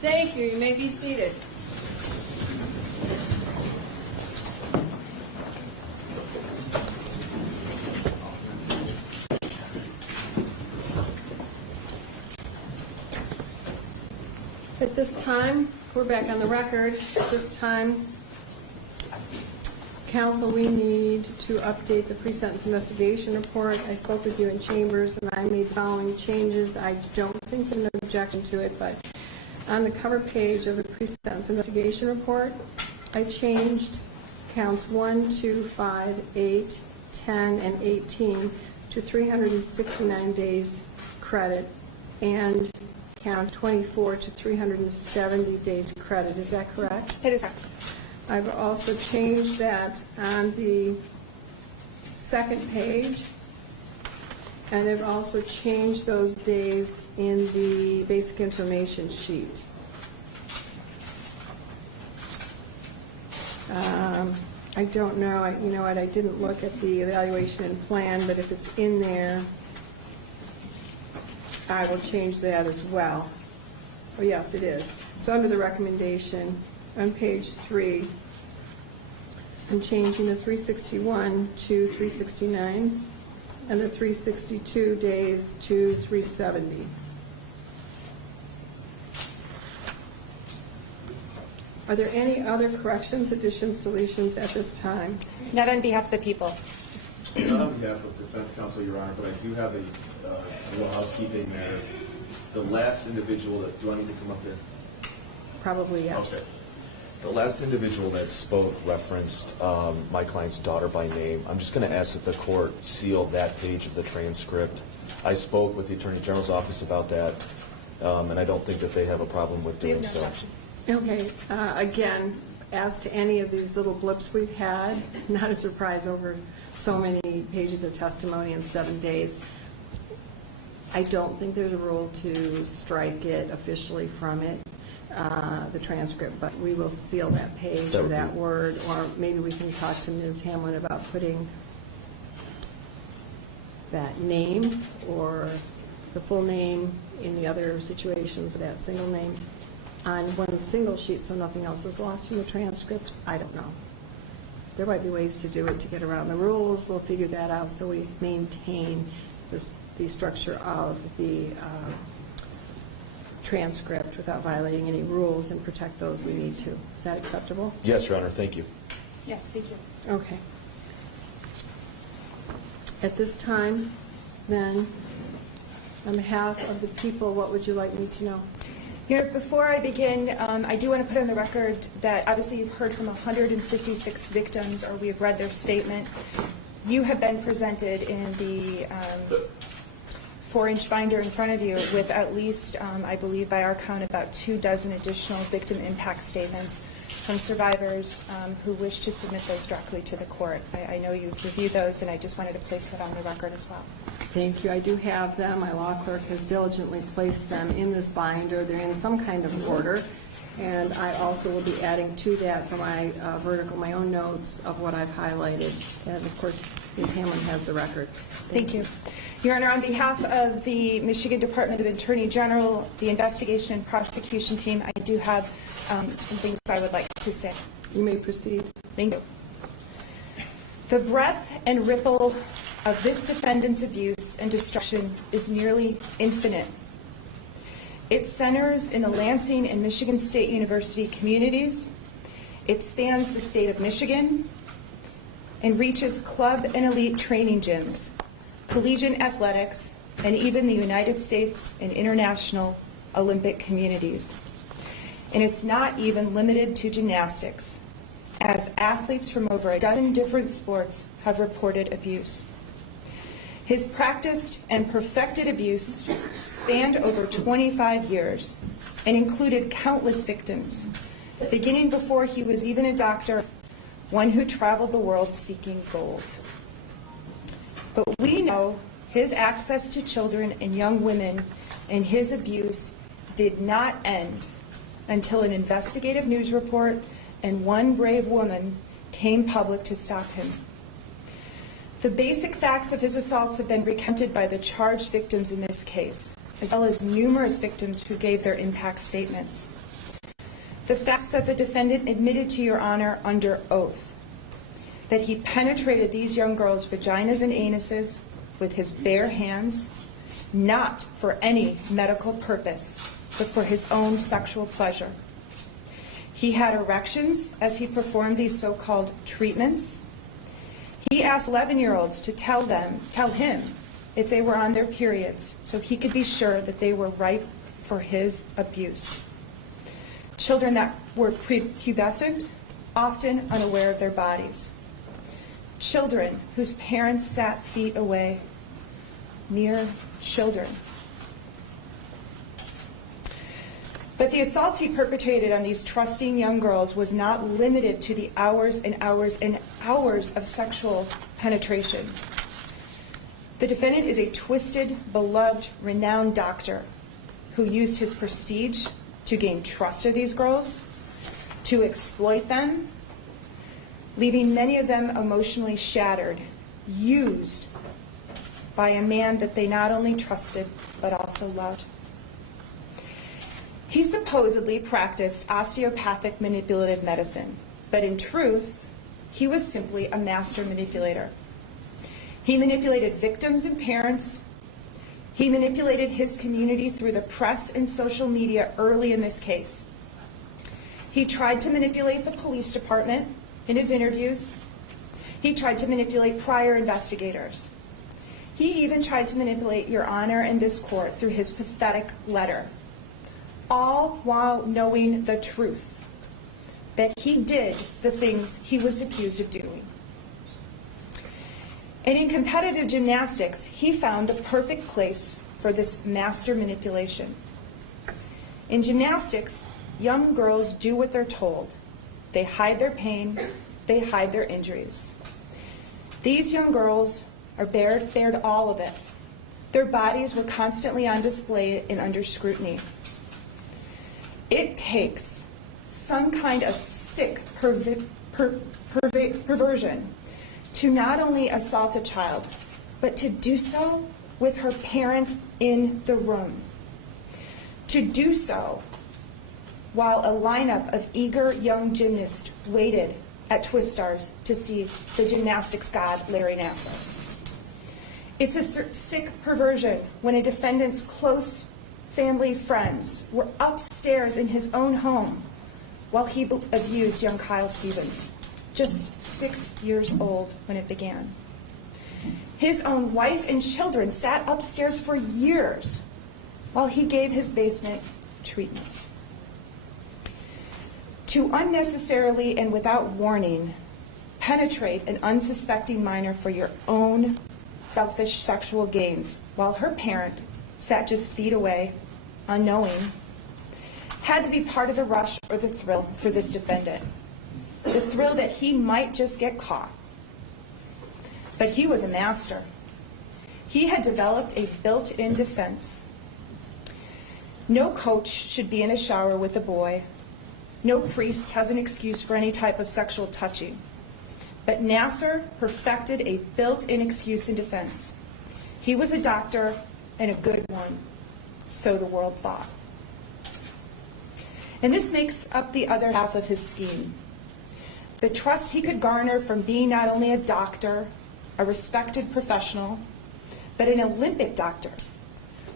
Thank you. You may be seated. At this time, we're back on the record. At this time, council, we need to update the pre-sentence investigation report. I spoke with you in chambers and I made the following changes. I don't think there's an objection to it, but on the cover page of the pre-sentence investigation report, I changed counts 1, 2, 5, 8, 10, and 18 to 369 days credit, and count 24 to 370 days credit. Is that correct? It is correct. I've also changed that on the second page, and I've also changed those days in the basic information sheet. I don't know, you know what, I didn't look at the evaluation and plan, but if it's in there, I will change that as well. Oh, yes, it is. So under the recommendation, on page 3, I'm changing the 361 to 369 and the 362 days to 370. Are there any other corrections, additions, deletions at this time? Not on behalf of the people. Not on behalf of defense counsel, Your Honor, but I do have a little housekeeping matter. The last individual that, do I need to come up here? Probably, yes. Okay. The last individual that spoke referenced my client's daughter by name. I'm just going to ask that the court seal that page of the transcript. I spoke with the Attorney General's office about that, and I don't think that they have a problem with doing so. Okay. Again, as to any of these little blips we've had, not a surprise over so many pages of testimony in 7 days. I don't think there's a rule to strike it officially from it, the transcript, but we will seal that page or that word, or maybe we can talk to Ms. Hamlin about putting that name or the full name in the other situations, that single name, on one single sheet so nothing else is lost from the transcript. I don't know. There might be ways to do it to get around the rules. We'll figure that out so we maintain the structure of the transcript without violating any rules and protect those we need to. Is that acceptable? Yes, Your Honor. Thank you. Yes, thank you. Okay. At this time, then, on behalf of the people, what would you like me to know? Your Honor, before I begin, I do want to put on the record that obviously you've heard from 156 victims, or we have read their statement. You have been presented in the 4-inch binder in front of you with at least, I believe by our count, about 24 additional victim impact statements from survivors who wish to submit those directly to the court. I know you've reviewed those, and I just wanted to place that on the record as well. Thank you. I do have them. My law clerk has diligently placed them in this binder. They're in some kind of order. And I also will be adding to that for my vertical, my own notes of what I've highlighted. And of course, Ms. Hamlin has the record. Thank you. Your Honor, on behalf of the Michigan Department of Attorney General, the investigation and prosecution team, I do have some things I would like to say. You may proceed. Thank you. The breadth and ripple of this defendant's abuse and destruction is nearly infinite. It centers in the Lansing and Michigan State University communities. It spans the state of Michigan and reaches club and elite training gyms, collegiate athletics, and even the United States and international Olympic communities. And it's not even limited to gymnastics, as athletes from over a dozen different sports have reported abuse. His practiced and perfected abuse spanned over 25 years and included countless victims, beginning before he was even a doctor, one who traveled the world seeking gold. But we know his access to children and young women and his abuse did not end until an investigative news report and one brave woman came public to stop him. The basic facts of his assaults have been recounted by the charged victims in this case, as well as numerous victims who gave their impact statements. The facts that the defendant admitted to Your Honor under oath, that he penetrated these young girls' vaginas and anuses with his bare hands, not for any medical purpose, but for his own sexual pleasure. He had erections as he performed these so-called treatments. He asked 11-year-olds to tell him if they were on their periods so he could be sure that they were ripe for his abuse. Children that were prepubescent, often unaware of their bodies. Children whose parents sat feet away. Mere children. But the assaults he perpetrated on these trusting young girls was not limited to the hours and hours and hours of sexual penetration. The defendant is a twisted, beloved, renowned doctor who used his prestige to gain trust of these girls, to exploit them, leaving many of them emotionally shattered, used by a man that they not only trusted but also loved. He supposedly practiced osteopathic manipulative medicine, but in truth, he was simply a master manipulator. He manipulated victims and parents. He manipulated his community through the press and social media early in this case. He tried to manipulate the police department in his interviews. He tried to manipulate prior investigators. He even tried to manipulate Your Honor and this court through his pathetic letter, all while knowing the truth, that he did the things he was accused of doing. And in competitive gymnastics, he found the perfect place for this master manipulation. In gymnastics, young girls do what they're told, They hide their pain. They hide their injuries. These young girls bared all of it. Their bodies were constantly on display and under scrutiny. It takes some kind of sick perversion to not only assault a child, but to do so with her parent in the room. To do so while a lineup of eager young gymnasts waited at Twistars to see the gymnastics god Larry Nassar. It's a sick perversion when a defendant's close family friends were upstairs in his own home while he abused young Kyle Stevens, just 6 years old when it began. His own wife and children sat upstairs for years while he gave his basement treatments. To unnecessarily and without warning penetrate an unsuspecting minor for your own selfish sexual gains while her parent sat just feet away, unknowing, had to be part of the rush or the thrill for this defendant. The thrill that he might just get caught. But he was a master. He had developed a built-in defense. No coach should be in a shower with a boy. No priest has an excuse for any type of sexual touching. But Nassar perfected a built-in excuse in defense. He was a doctor, and a good one, so the world thought. And this makes up the other half of his scheme. The trust he could garner from being not only a doctor, a respected professional, but an Olympic doctor,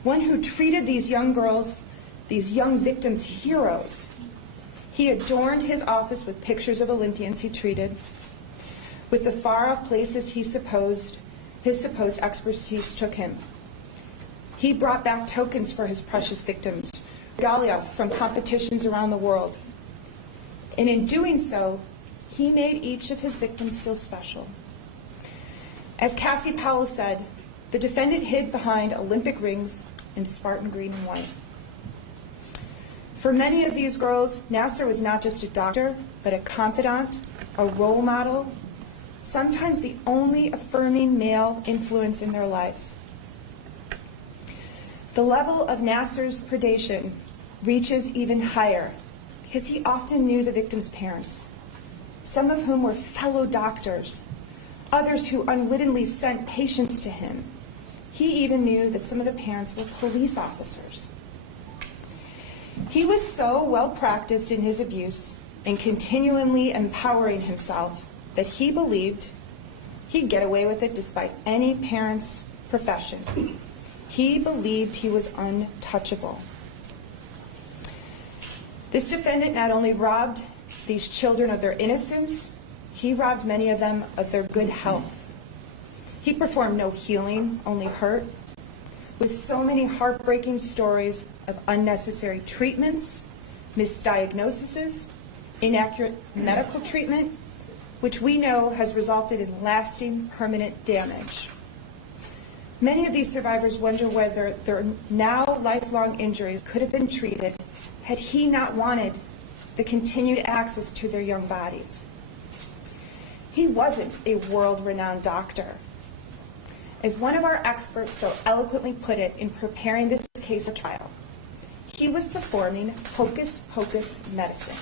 one who treated these young girls, these young victims, heroes. He adorned his office with pictures of Olympians he treated, with the far-off places his supposed expertise took him. He brought back tokens for his precious victims, regalia from competitions around the world. And in doing so, he made each of his victims feel special. As Cassie Powell said, the defendant hid behind Olympic rings in Spartan green and white. For many of these girls, Nassar was not just a doctor, but a confidant, a role model, sometimes the only affirming male influence in their lives. The level of Nassar's predation reaches even higher because he often knew the victims' parents, some of whom were fellow doctors, others who unwittingly sent patients to him. He even knew that some of the parents were police officers. He was so well practiced in his abuse and continually empowering himself that he believed he'd get away with it despite any parent's profession. He believed he was untouchable. This defendant not only robbed these children of their innocence, he robbed many of them of their good health. He performed no healing, only hurt, with so many heartbreaking stories of unnecessary treatments, misdiagnoses, inaccurate medical treatment, which we know has resulted in lasting, permanent damage. Many of these survivors wonder whether their now lifelong injuries could have been treated had he not wanted the continued access to their young bodies. He wasn't a world-renowned doctor. As one of our experts so eloquently put it in preparing this case for trial, he was performing hocus-pocus medicine.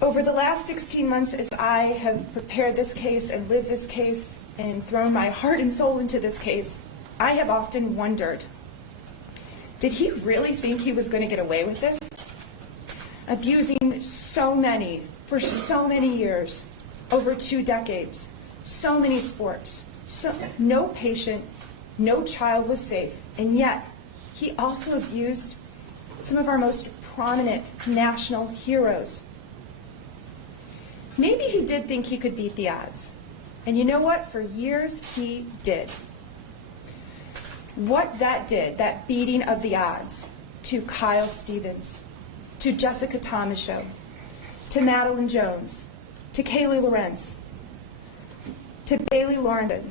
Over the last 16 months, as I have prepared this case and lived this case and thrown my heart and soul into this case, I have often wondered, did he really think he was going to get away with this? Abusing so many for so many years, over 2 decades, so many sports, no patient, no child was safe, and yet he also abused some of our most prominent national heroes. Maybe he did think he could beat the odds. And you know what? For years, he did. What that did, that beating of the odds, to Kyle Stevens, to Jessica Tomashow, to Madeline Jones, to Kaylee Lorenz, to Bailey Lorndon,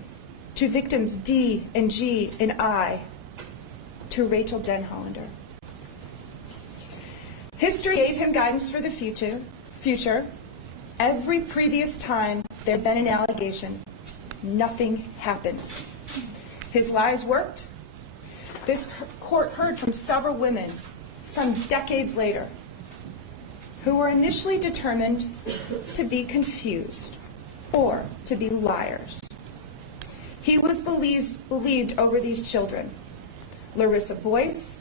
to victims D and G and I, to Rachel Denhollander. History gave him guidance for the future. Every previous time there had been an allegation, nothing happened. His lies worked. This court heard from several women, some decades later, who were initially determined to be confused or to be liars. He was believed over these children: Larissa Boyce,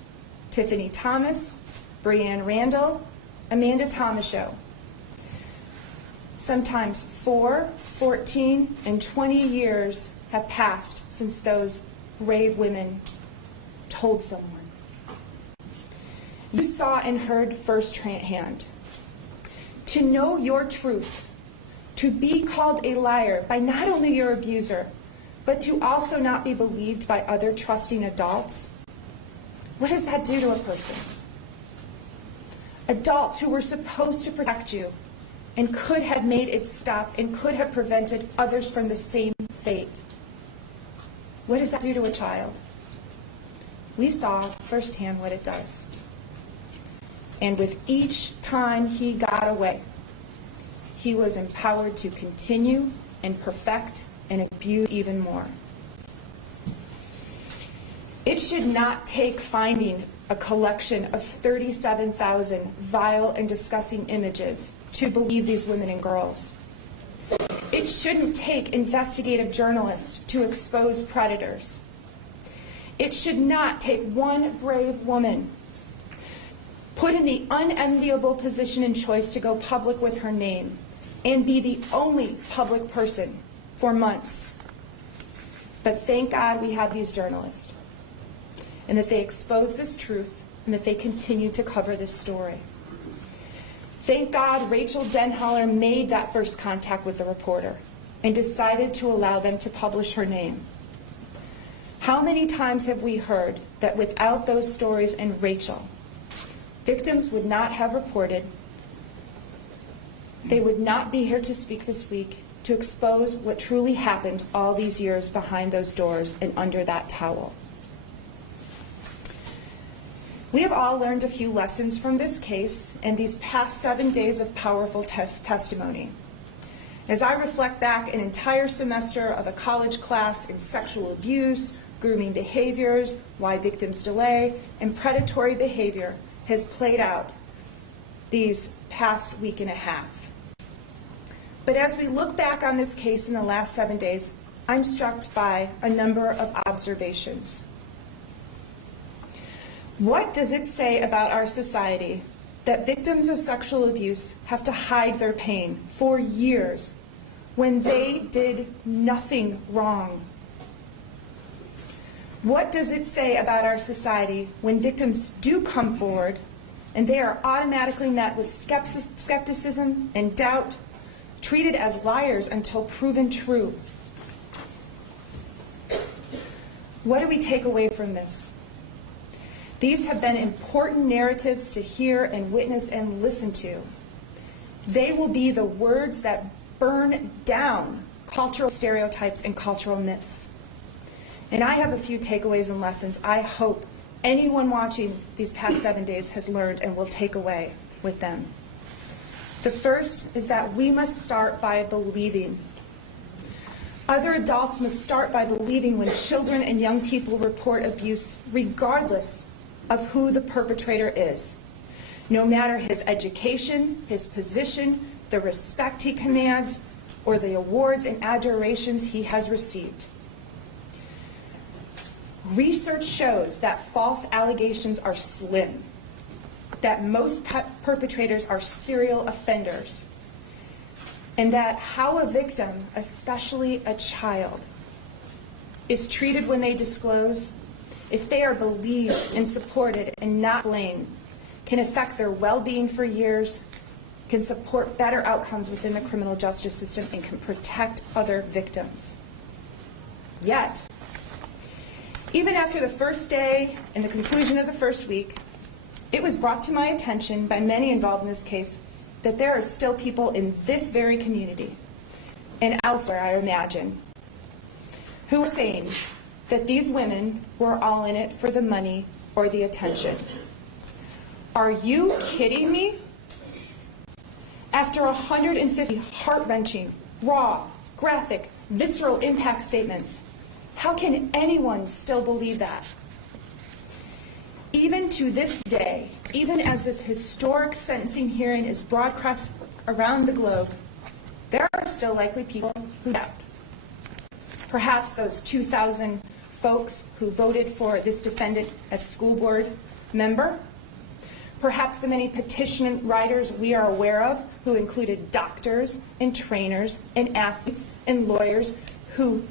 Tiffany Thomas, Breanne Randall, Amanda Tomashow. Sometimes 4, 14, and 20 years have passed since those brave women told someone. You saw and heard firsthand. To know your truth, to be called a liar by not only your abuser, but to also not be believed by other trusting adults, what does that do to a person? Adults who were supposed to protect you and could have made it stop and could have prevented others from the same fate. What does that do to a child? We saw firsthand what it does. And with each time he got away, he was empowered to continue and perfect and abuse even more. It should not take finding a collection of 37,000 vile and disgusting images to believe these women and girls. It shouldn't take investigative journalists to expose predators. It should not take one brave woman put in the unenviable position and choice to go public with her name and be the only public person for months. But thank God we have these journalists, and that they expose this truth, and that they continue to cover this story. Thank God Rachel Denholler made that first contact with the reporter and decided to allow them to publish her name. How many times have we heard that without those stories and Rachel, victims would not have reported, they would not be here to speak this week to expose what truly happened all these years behind those doors and under that towel. We have all learned a few lessons from this case and these past 7 days of powerful testimony. As I reflect back an entire semester of a college class in sexual abuse, grooming behaviors, why victims delay, and predatory behavior has played out these past week and a half. But as we look back on this case in the last 7 days, I'm struck by a number of observations. What does it say about our society that victims of sexual abuse have to hide their pain for years when they did nothing wrong? What does it say about our society when victims do come forward and they are automatically met with skepticism and doubt, treated as liars until proven true? What do we take away from this? These have been important narratives to hear and witness and listen to. They will be the words that burn down cultural stereotypes and cultural myths. And I have a few takeaways and lessons I hope anyone watching these past 7 days has learned and will take away with them. The first is that we must start by believing. Other adults must start by believing when children and young people report abuse, regardless of who the perpetrator is, no matter his education, his position, the respect he commands, or the awards and adorations he has received. Research shows that false allegations are slim, that most perpetrators are serial offenders, and that how a victim, especially a child, is treated when they disclose, if they are believed and supported and not blamed, can affect their well-being for years, can support better outcomes within the criminal justice system, and can protect other victims. Yet, even after the first day and the conclusion of the first week, it was brought to my attention by many involved in this case that there are still people in this very community, and elsewhere I imagine, who are saying that these women were all in it for the money or the attention. Are you kidding me? After 150 heart-wrenching, raw, graphic, visceral impact statements, how can anyone still believe that? Even to this day, even as this historic sentencing hearing is broadcast around the globe, there are still likely people who doubt. Perhaps those 2,000 folks who voted for this defendant as school board member. Perhaps the many petition writers we are aware of who included doctors and trainers and athletes and lawyers who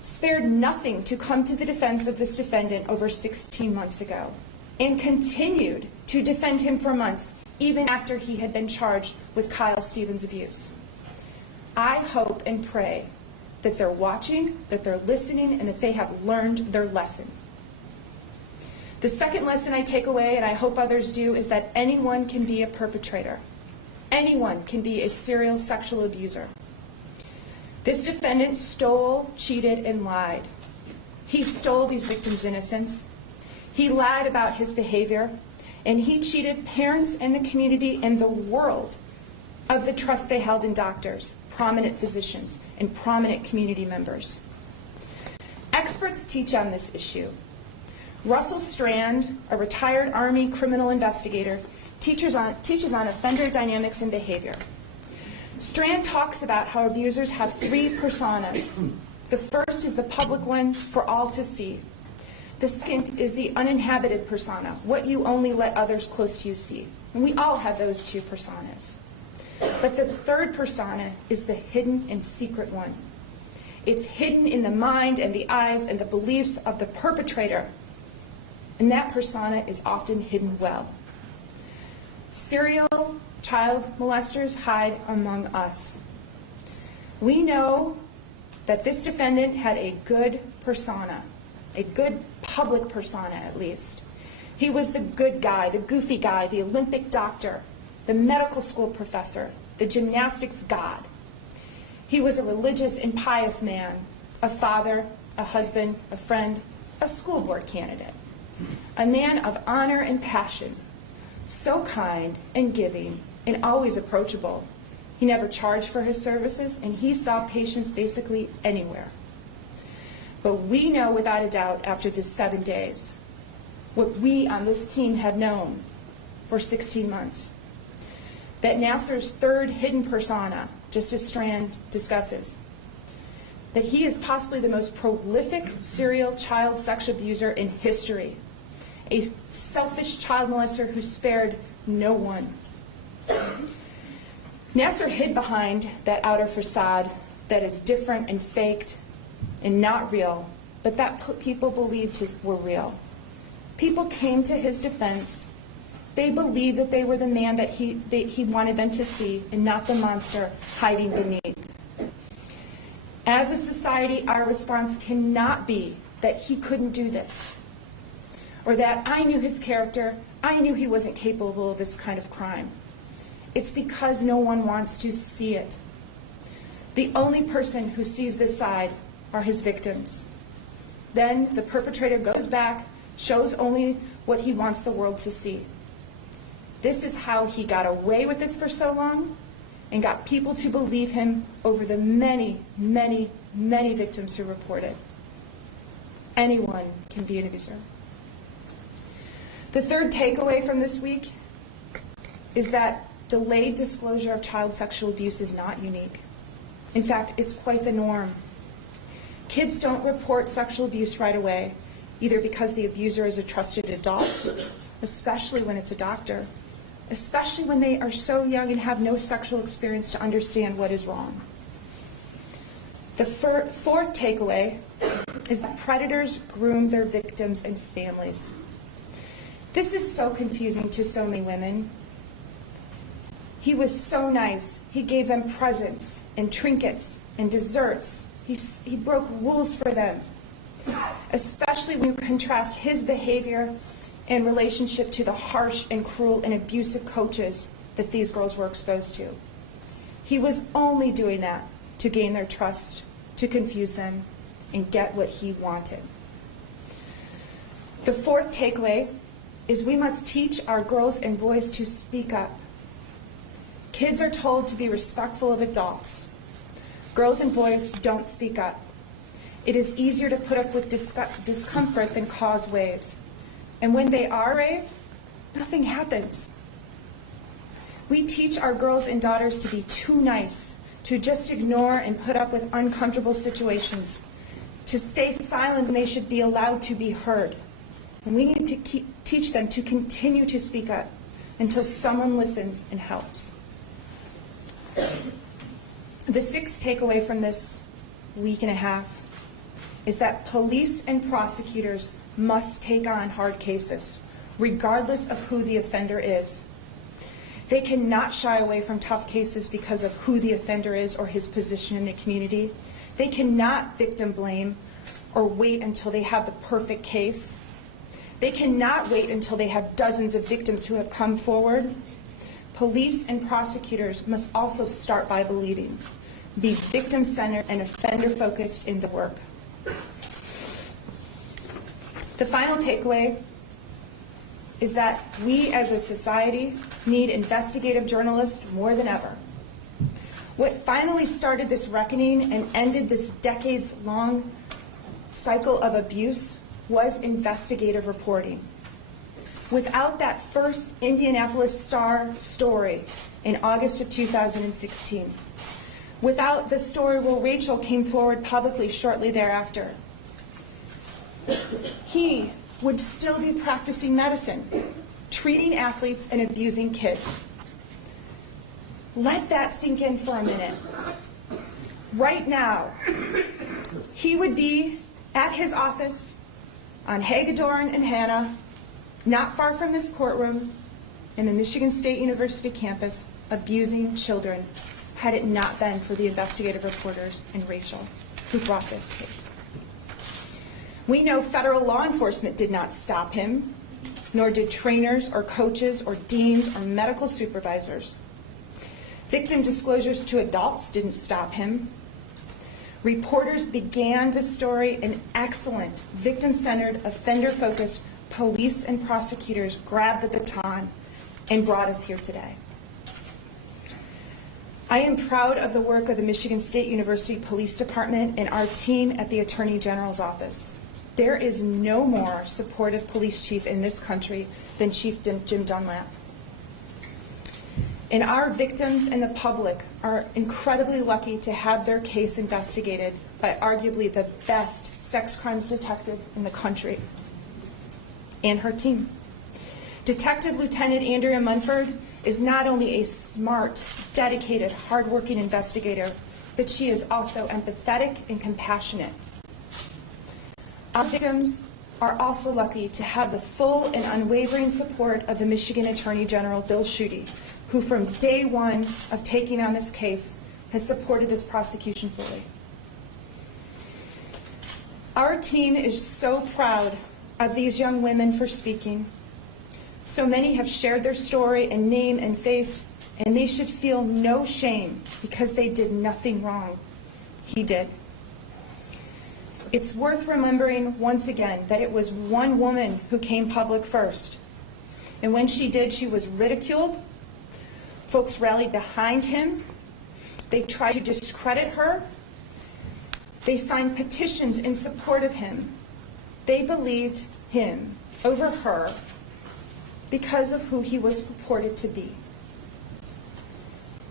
spared nothing to come to the defense of this defendant over 16 months ago and continued to defend him for months even after he had been charged with Kyle Stevens' abuse. I hope and pray that they're watching, that they're listening, and that they have learned their lesson. The second lesson I take away, and I hope others do, is that anyone can be a perpetrator. Anyone can be a serial sexual abuser. This defendant stole, cheated, and lied. He stole these victims' innocence. He lied about his behavior, and he cheated parents and the community and the world of the trust they held in doctors, prominent physicians, and prominent community members. Experts teach on this issue. Russell Strand, a retired Army criminal investigator, teaches on offender dynamics and behavior. Strand talks about how abusers have three personas. The first is the public one for all to see. The second is the uninhabited persona, what you only let others close to you see. And we all have those two personas. But the third persona is the hidden and secret one. It's hidden in the mind and the eyes and the beliefs of the perpetrator. And that persona is often hidden well. Serial child molesters hide among us. We know that this defendant had a good persona, a good public persona at least. He was the good guy, the goofy guy, the Olympic doctor, the medical school professor, the gymnastics god. He was a religious and pious man, a father, a husband, a friend, a school board candidate, a man of honor and passion, so kind and giving and always approachable. He never charged for his services, and he saw patients basically anywhere. But we know without a doubt after this 7 days what we on this team have known for 16 months, that Nassar's third hidden persona, just as Strand discusses, that he is possibly the most prolific serial child sexual abuser in history, a selfish child molester who spared no one. Nassar hid behind that outer facade that is different and faked and not real, but that people believed were real. People came to his defense. They believed that they were the man that he wanted them to see and not the monster hiding beneath. As a society, our response cannot be that he couldn't do this, or that I knew his character, I knew he wasn't capable of this kind of crime. It's because no one wants to see it. The only person who sees this side are his victims. Then the perpetrator goes back, shows only what he wants the world to see. This is how he got away with this for so long and got people to believe him over the many, many, many victims who reported. Anyone can be an abuser. The third takeaway from this week is that delayed disclosure of child sexual abuse is not unique. In fact, it's quite the norm. Kids don't report sexual abuse right away, either because the abuser is a trusted adult, especially when it's a doctor, especially when they are so young and have no sexual experience to understand what is wrong. The fourth takeaway is that predators groom their victims and families. This is so confusing to so many women. He was so nice. He gave them presents and trinkets and desserts. He broke rules for them, especially when you contrast his behavior in relationship to the harsh and cruel and abusive coaches that these girls were exposed to. He was only doing that to gain their trust, to confuse them, and get what he wanted. The fourth takeaway is we must teach our girls and boys to speak up. Kids are told to be respectful of adults. Girls and boys don't speak up. It is easier to put up with discomfort than cause waves. And when they are brave, nothing happens. We teach our girls and daughters to be too nice, to just ignore and put up with uncomfortable situations, to stay silent when they should be allowed to be heard. And we need to teach them to continue to speak up until someone listens and helps. The sixth takeaway from this week and a half is that police and prosecutors must take on hard cases, regardless of who the offender is. They cannot shy away from tough cases because of who the offender is or his position in the community. They cannot victim blame or wait until they have the perfect case. They cannot wait until they have dozens of victims who have come forward. Police and prosecutors must also start by believing, be victim-centered and offender-focused in the work. The final takeaway is that we as a society need investigative journalists more than ever. What finally started this reckoning and ended this decades-long cycle of abuse was investigative reporting. Without that first Indianapolis Star story in August of 2016, without the story where Rachel came forward publicly shortly thereafter, he would still be practicing medicine, treating athletes and abusing kids. Let that sink in for a minute. Right now, he would be at his office on Hagedorn and Hanna, not far from this courtroom, in the Michigan State University campus, abusing children, had it not been for the investigative reporters and Rachel who brought this case. We know federal law enforcement did not stop him, nor did trainers or coaches or deans or medical supervisors. Victim disclosures to adults didn't stop him. Reporters began the story, and excellent, victim-centered, offender-focused police and prosecutors grabbed the baton and brought us here today. I am proud of the work of the Michigan State University Police Department and our team at the Attorney General's office. There is no more supportive police chief in this country than Chief Jim Dunlap. And our victims and the public are incredibly lucky to have their case investigated by arguably the best sex crimes detective in the country and her team. Detective Lieutenant Andrea Munford is not only a smart, dedicated, hardworking investigator, but she is also empathetic and compassionate. Our victims are also lucky to have the full and unwavering support of the Michigan Attorney General, Bill Schuette, who from day one of taking on this case has supported this prosecution fully. Our team is so proud of these young women for speaking. So many have shared their story and name and face, and they should feel no shame because they did nothing wrong. He did. It's worth remembering once again that it was one woman who came public first. And when she did, she was ridiculed. Folks rallied behind him. They tried to discredit her. They signed petitions in support of him. They believed him over her because of who he was purported to be.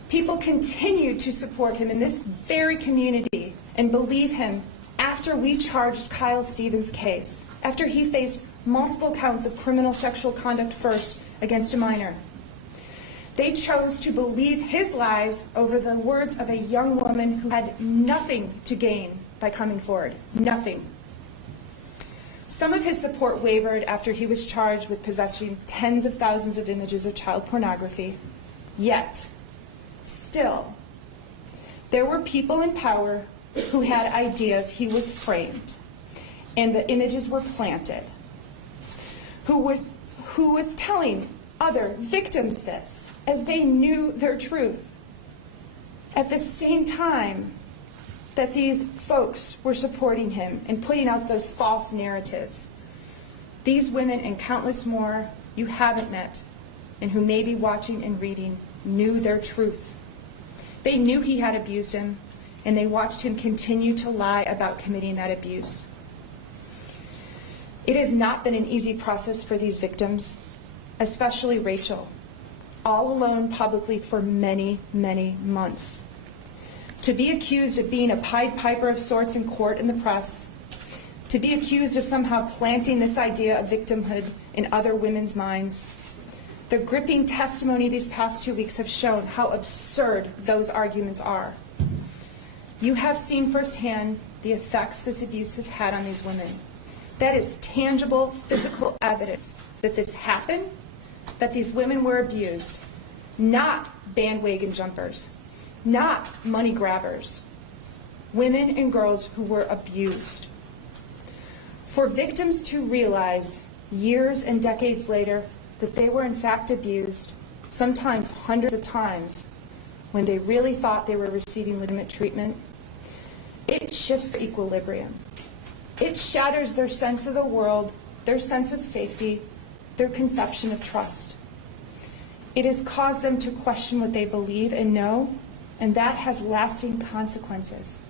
People continued to support him in this very community and believe him after we charged Kyle Stevens' case, after he faced multiple counts of criminal sexual conduct first against a minor. They chose to believe his lies over the words of a young woman who had nothing to gain by coming forward, nothing. Some of his support wavered after he was charged with possessing tens of thousands of images of child pornography. Yet, still, there were people in power who had ideas he was framed and the images were planted, who was telling other victims this as they knew their truth. At the same time that these folks were supporting him and putting out those false narratives, these women and countless more you haven't met and who may be watching and reading knew their truth. They knew he had abused him, and they watched him continue to lie about committing that abuse. It has not been an easy process for these victims, especially Rachel, all alone publicly for many, many months. To be accused of being a Pied Piper of sorts in court and the press, to be accused of somehow planting this idea of victimhood in other women's minds. The gripping testimony these past 2 weeks have shown how absurd those arguments are. You have seen firsthand the effects this abuse has had on these women. That is tangible, physical evidence that this happened, that these women were abused, not bandwagon jumpers, not money grabbers, women and girls who were abused. For victims to realize years and decades later that they were in fact abused, sometimes hundreds of times, when they really thought they were receiving legitimate treatment, it shifts their equilibrium. It shatters their sense of the world, their sense of safety, their conception of trust. It has caused them to question what they believe and know, and that has lasting consequences.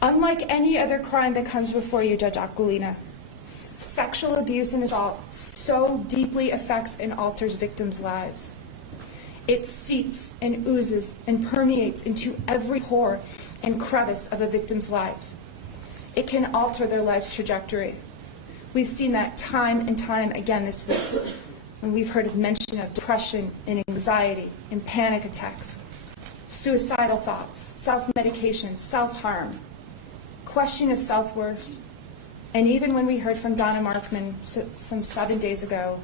Unlike any other crime that comes before you, Judge Aquilina, sexual abuse and assault so deeply affects and alters victims' lives. It seeps and oozes and permeates into every pore and crevice of a victim's life. It can alter their life's trajectory. We've seen that time and time again this week when we've heard of mention of depression and anxiety and panic attacks, suicidal thoughts, self-medication, self-harm, question of self-worth, and even when we heard from Donna Markman some 7 days ago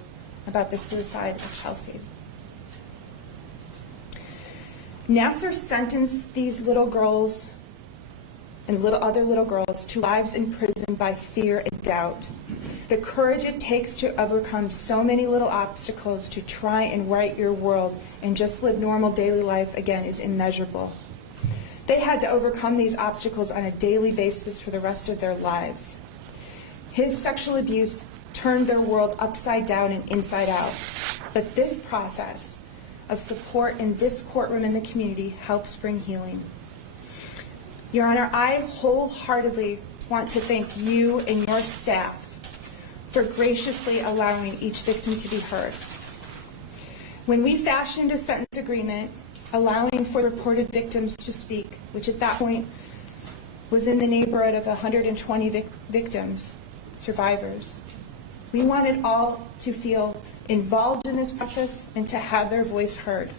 about the suicide of Chelsea. Nassar sentenced these little girls and other little girls to lives in prison by fear and doubt. The courage it takes to overcome so many little obstacles to try and right your world and just live normal daily life again is immeasurable. They had to overcome these obstacles on a daily basis for the rest of their lives. His sexual abuse turned their world upside down and inside out. But this process of support in this courtroom and the community helps bring healing. Your Honor, I wholeheartedly want to thank you and your staff for graciously allowing each victim to be heard. When we fashioned a sentence agreement allowing for reported victims to speak, which at that point was in the neighborhood of 120 victims, survivors, we wanted all to feel involved in this process and to have their voice heard.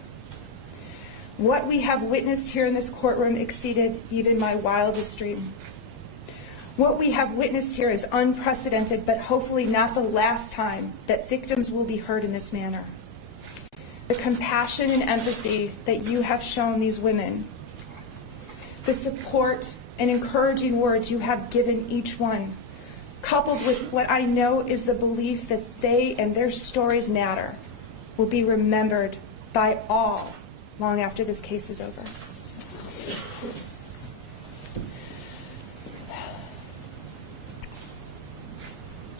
What we have witnessed here in this courtroom exceeded even my wildest dream. What we have witnessed here is unprecedented, but hopefully not the last time that victims will be heard in this manner. The compassion and empathy that you have shown these women, the support and encouraging words you have given each one, coupled with what I know is the belief that they and their stories matter, will be remembered by all long after this case is over.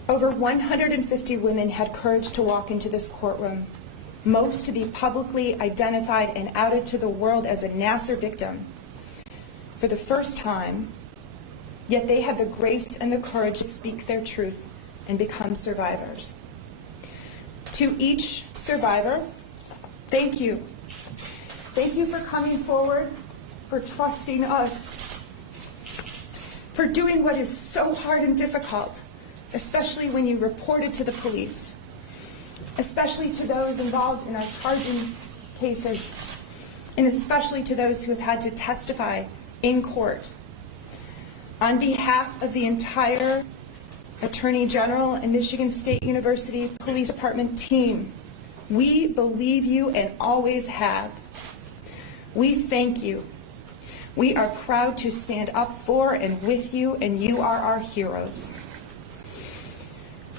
Over 150 women had courage to walk into this courtroom, most to be publicly identified and outed to the world as a Nassar victim for the first time, yet they had the grace and the courage to speak their truth and become survivors. To each survivor, thank you. Thank you for coming forward, for trusting us, for doing what is so hard and difficult, especially when you reported to the police, especially to those involved in our charging cases, and especially to those who have had to testify in court. On behalf of the entire Attorney General and Michigan State University Police Department team, we believe you and always have. We thank you. We are proud to stand up for and with you, and you are our heroes.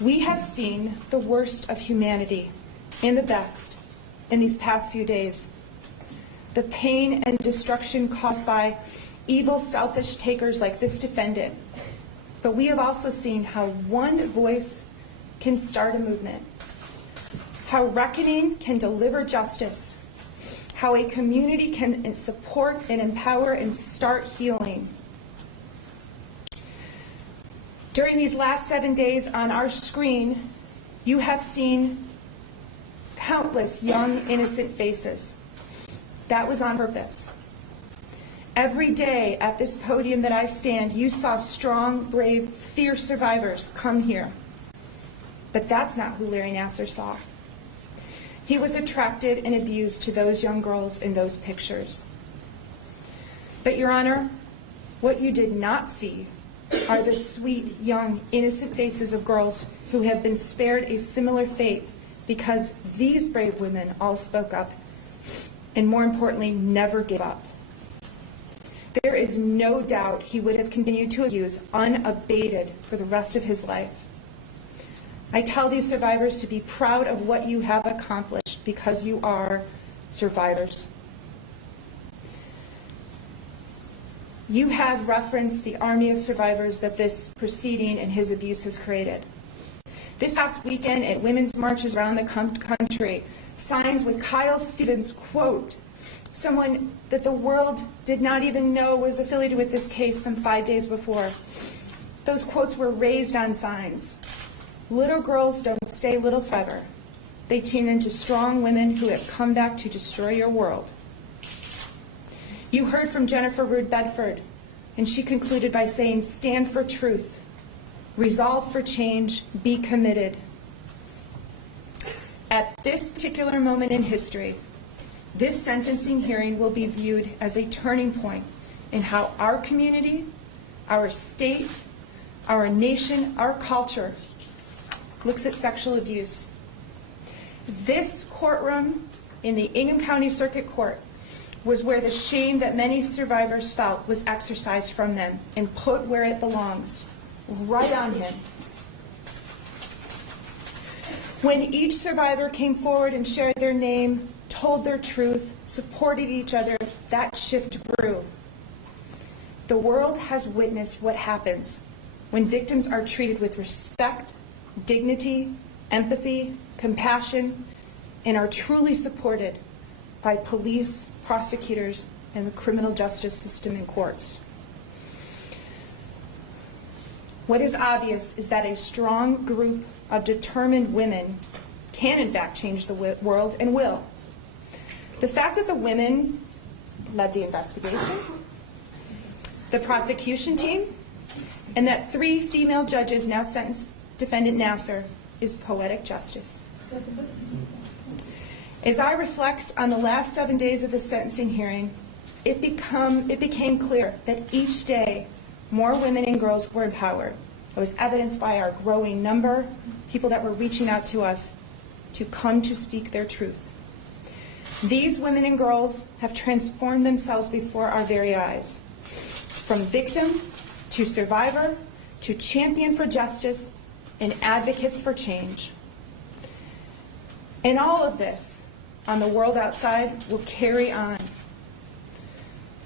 We have seen the worst of humanity and the best in these past few days. The pain and destruction caused by evil, selfish takers like this defendant. But we have also seen how one voice can start a movement. how reckoning can deliver justice, how a community can support and empower and start healing. During these last 7 days on our screen, you have seen countless young, innocent faces. That was on purpose. Every day at this podium that I stand, you saw strong, brave, fierce survivors come here. But that's not who Larry Nassar saw. He was attracted and abused to those young girls in those pictures. But, Your Honor, what you did not see are the sweet, young, innocent faces of girls who have been spared a similar fate because these brave women all spoke up and, more importantly, never gave up. There is no doubt he would have continued to abuse unabated for the rest of his life. I tell these survivors to be proud of what you have accomplished because you are survivors. You have referenced the army of survivors that this proceeding and his abuse has created. This past weekend at women's marches around the country, signs with Kyle Stevens, quote, someone that the world did not even know was affiliated with this case some 5 days before. Those quotes were raised on signs. Little girls don't stay little forever. They turn into strong women who have come back to destroy your world. You heard from Jennifer Rood Bedford, and she concluded by saying, stand for truth, resolve for change, be committed. At this particular moment in history, this sentencing hearing will be viewed as a turning point in how our community, our state, our nation, our culture looks at sexual abuse. This courtroom in the Ingham County Circuit Court was where the shame that many survivors felt was exorcised from them and put where it belongs, right on him. When each survivor came forward and shared their name, told their truth, supported each other, that shift grew. The world has witnessed what happens when victims are treated with respect, dignity, empathy, compassion, and are truly supported by police, prosecutors, and the criminal justice system and courts. What is obvious is that a strong group of determined women can in fact change the world and will. The fact that the women led the investigation, the prosecution team, and that 3 female judges now sentenced defendant Nassar is poetic justice. As I reflect on the last 7 days of the sentencing hearing, it became clear that each day more women and girls were empowered. It was evidenced by our growing number, people that were reaching out to us to come to speak their truth. These women and girls have transformed themselves before our very eyes. From victim to survivor to champion for justice and advocates for change. And all of this on the world outside will carry on.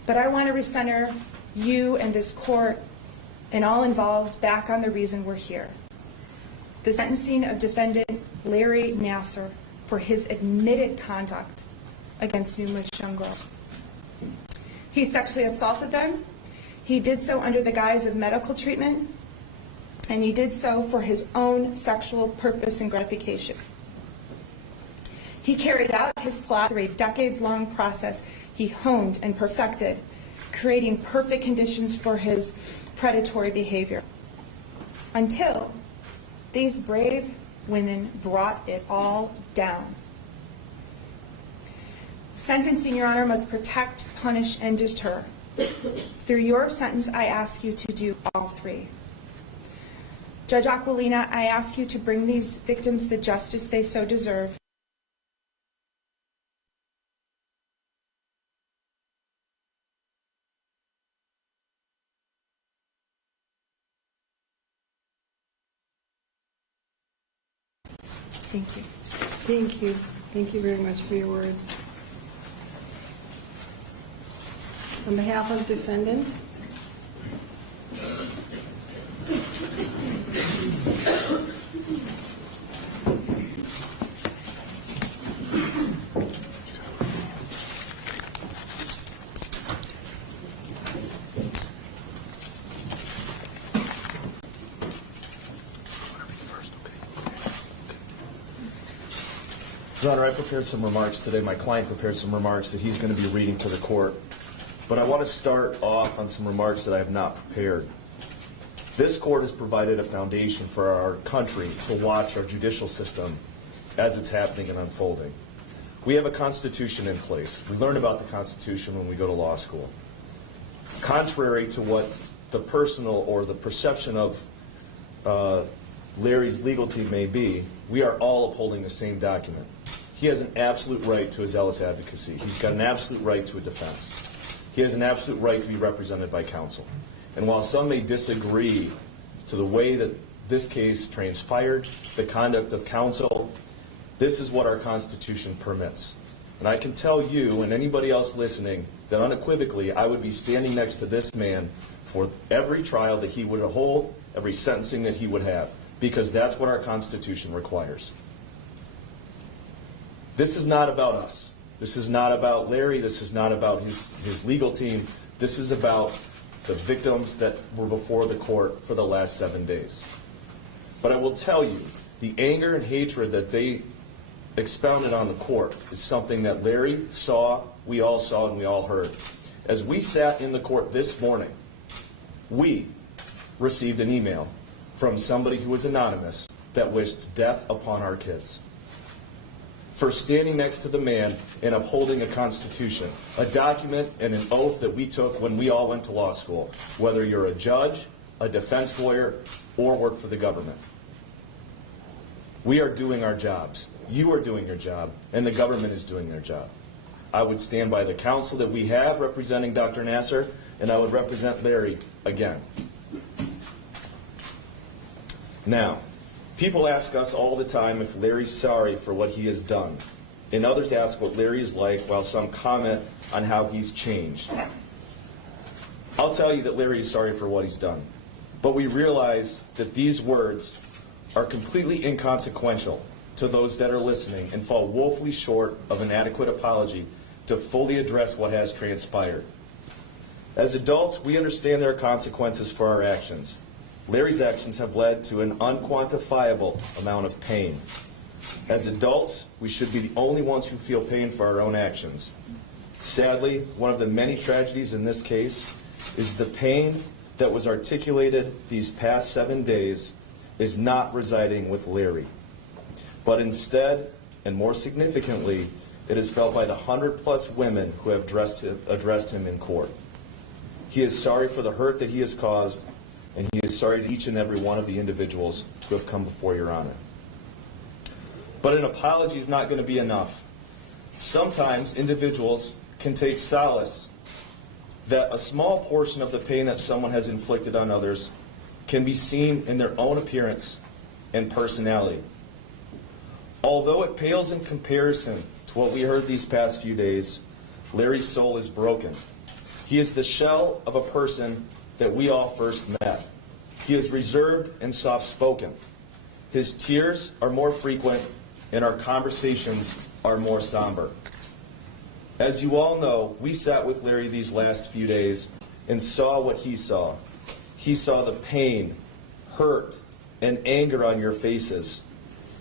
But I want to recenter you and this court and all involved back on the reason we're here. The sentencing of defendant Larry Nassar for his admitted conduct against numerous young girls. He sexually assaulted them. He did so under the guise of medical treatment, and he did so for his own sexual purpose and gratification. He carried out his plot through a decades-long process he honed and perfected, creating perfect conditions for his predatory behavior. Until these brave women brought it all down. Sentencing, Your Honor, must protect, punish, and deter. Through your sentence, I ask you to do all 3. Judge Aquilina, I ask you to bring these victims the justice they so deserve. Thank you. Thank you. Thank you very much for your words. On behalf of defendant, Your Honor, I prepared some remarks today. My client prepared some remarks that he's going to be reading to the court. But I want to start off on some remarks that I have not prepared. This court has provided a foundation for our country to watch our judicial system as it's happening and unfolding. We have a Constitution in place. We learn about the Constitution when we go to law school. Contrary to what the personal or the perception of Larry's legal team may be, we are all upholding the same document. He has an absolute right to his zealous advocacy. He's got an absolute right to a defense. He has an absolute right to be represented by counsel. And while some may disagree to the way that this case transpired, the conduct of counsel, this is what our Constitution permits. And I can tell you and anybody else listening that unequivocally I would be standing next to this man for every trial that he would hold, every sentencing that he would have, because that's what our Constitution requires. This is not about us. This is not about Larry. This is not about his legal team. This is about the victims that were before the court for the last 7 days. But I will tell you, the anger and hatred that they expounded on the court is something that Larry saw, we all saw, and we all heard. As we sat in the court this morning, we received an email from somebody who was anonymous that wished death upon our kids for standing next to the man and upholding a Constitution, a document and an oath that we took when we all went to law school, whether you're a judge, a defense lawyer, or work for the government. We are doing our jobs. You are doing your job, and the government is doing their job. I would stand by the counsel that we have representing Dr. Nassar, and I would represent Larry again. Now, people ask us all the time if Larry's sorry for what he has done, and others ask what Larry is like, while some comment on how he's changed. I'll tell you that Larry is sorry for what he's done, but we realize that these words are completely inconsequential to those that are listening and fall woefully short of an adequate apology to fully address what has transpired. As adults, we understand there are consequences for our actions. Larry's actions have led to an unquantifiable amount of pain. As adults, we should be the only ones who feel pain for our own actions. Sadly, one of the many tragedies in this case is the pain that was articulated these past 7 days is not residing with Larry, but instead, and more significantly, it is felt by the 100+ women who have addressed him in court. He is sorry for the hurt that he has caused, and he is sorry to each and every one of the individuals who have come before Your Honor. But an apology is not going to be enough. Sometimes individuals can take solace that a small portion of the pain that someone has inflicted on others can be seen in their own appearance and personality. Although it pales in comparison to what we heard these past few days, Larry's soul is broken. He is the shell of a person that we all first met. He is reserved and soft-spoken. His tears are more frequent, and our conversations are more somber. As you all know, we sat with Larry these last few days and saw what he saw. He saw the pain, hurt, and anger on your faces.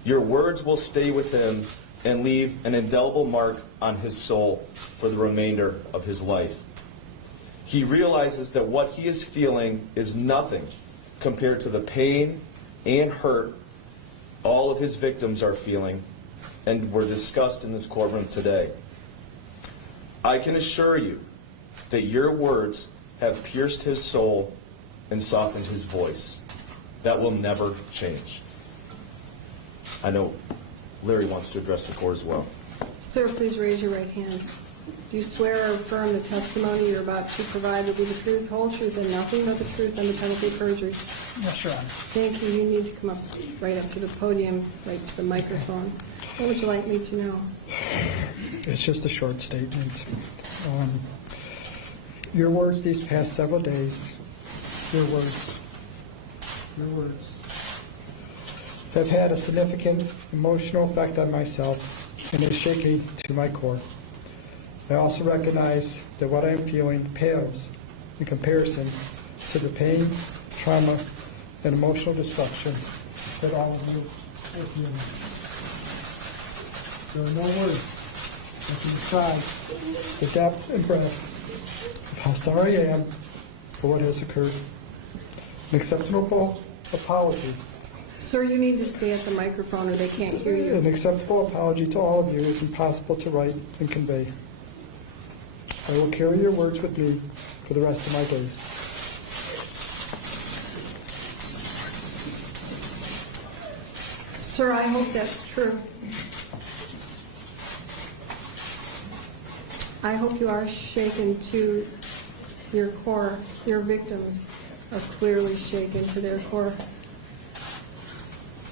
Your words will stay with him and leave an indelible mark on his soul for the remainder of his life. He realizes that what he is feeling is nothing compared to the pain and hurt all of his victims are feeling and were discussed in this courtroom today. I can assure you that your words have pierced his soul and softened his voice. That will never change. I know Larry wants to address the court as well. Sir, please raise your right hand. Do you swear or affirm the testimony you're about to provide will be the truth, whole truth, and nothing but the truth under penalty of perjury? Yes, Your Honor. Thank you. You need to come up right up to the podium, right to the microphone. What would you like me to know? It's just a short statement. Your words these past several days, your words, have had a significant emotional effect on myself and is shaking to my core. I also recognize that what I am feeling pales in comparison to the pain, trauma, and emotional destruction that all of you are feeling. There are no words that can describe the depth and breadth of how sorry I am for what has occurred. An acceptable apology. Sir, you need to stay at the microphone or they can't hear you. An acceptable apology to all of you is impossible to write and convey. I will carry your words with me for the rest of my days. Sir, I hope that's true. I hope you are shaken to your core. Your victims are clearly shaken to their core.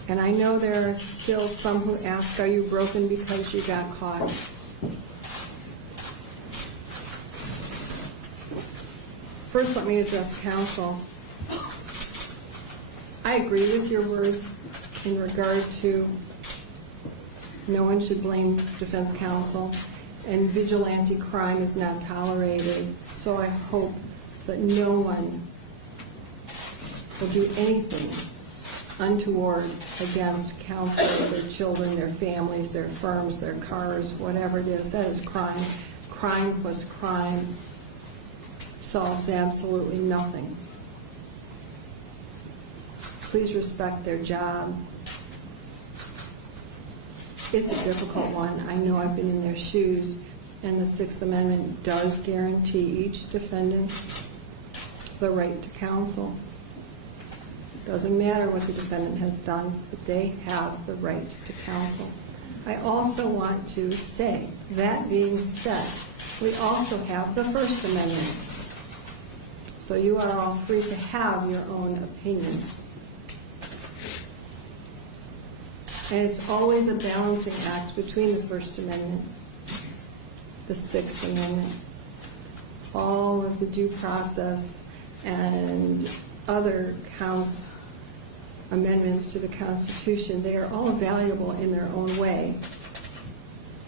And I know there are still some who ask, are you broken because you got caught? First, let me address counsel. I agree with your words in regard to no one should blame defense counsel, and vigilante crime is not tolerated. So I hope that no one will do anything untoward against counsel, their children, their families, their firms, their cars, whatever it is. That is crime. Crime plus crime solves absolutely nothing. Please respect their job. It's a difficult one. I know I've been in their shoes, and the Sixth Amendment does guarantee each defendant the right to counsel. Doesn't matter what the defendant has done, but they have the right to counsel. I also want to say, that being said, we also have the First Amendment. So you are all free to have your own opinions. And it's always a balancing act between the First Amendment, the Sixth Amendment, all of the due process and other amendments to the Constitution. They are all valuable in their own way.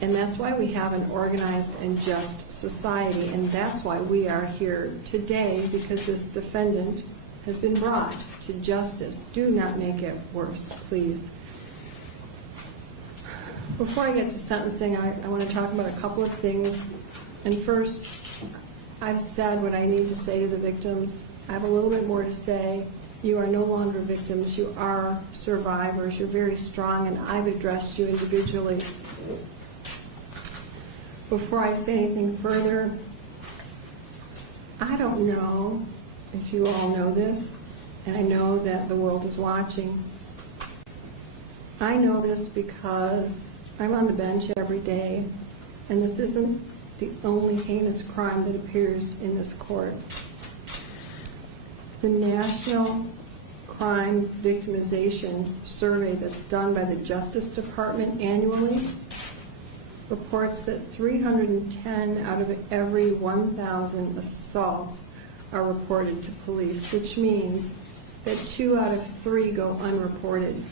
And that's why we have an organized and just society, and that's why we are here today, because this defendant has been brought to justice. Do not make it worse, please. Before I get to sentencing, I want to talk about a couple of things. And first, I've said what I need to say to the victims. I have a little bit more to say. You are no longer victims. You are survivors. You're very strong, and I've addressed you individually. Before I say anything further, I don't know if you all know this, and I know that the world is watching. I know this because I'm on the bench every day, and this isn't the only heinous crime that appears in this court. The National Crime Victimization Survey that's done by the Justice Department annually reports that 310 out of every 1,000 assaults are reported to police, which means that 2 out of 3 go unreported.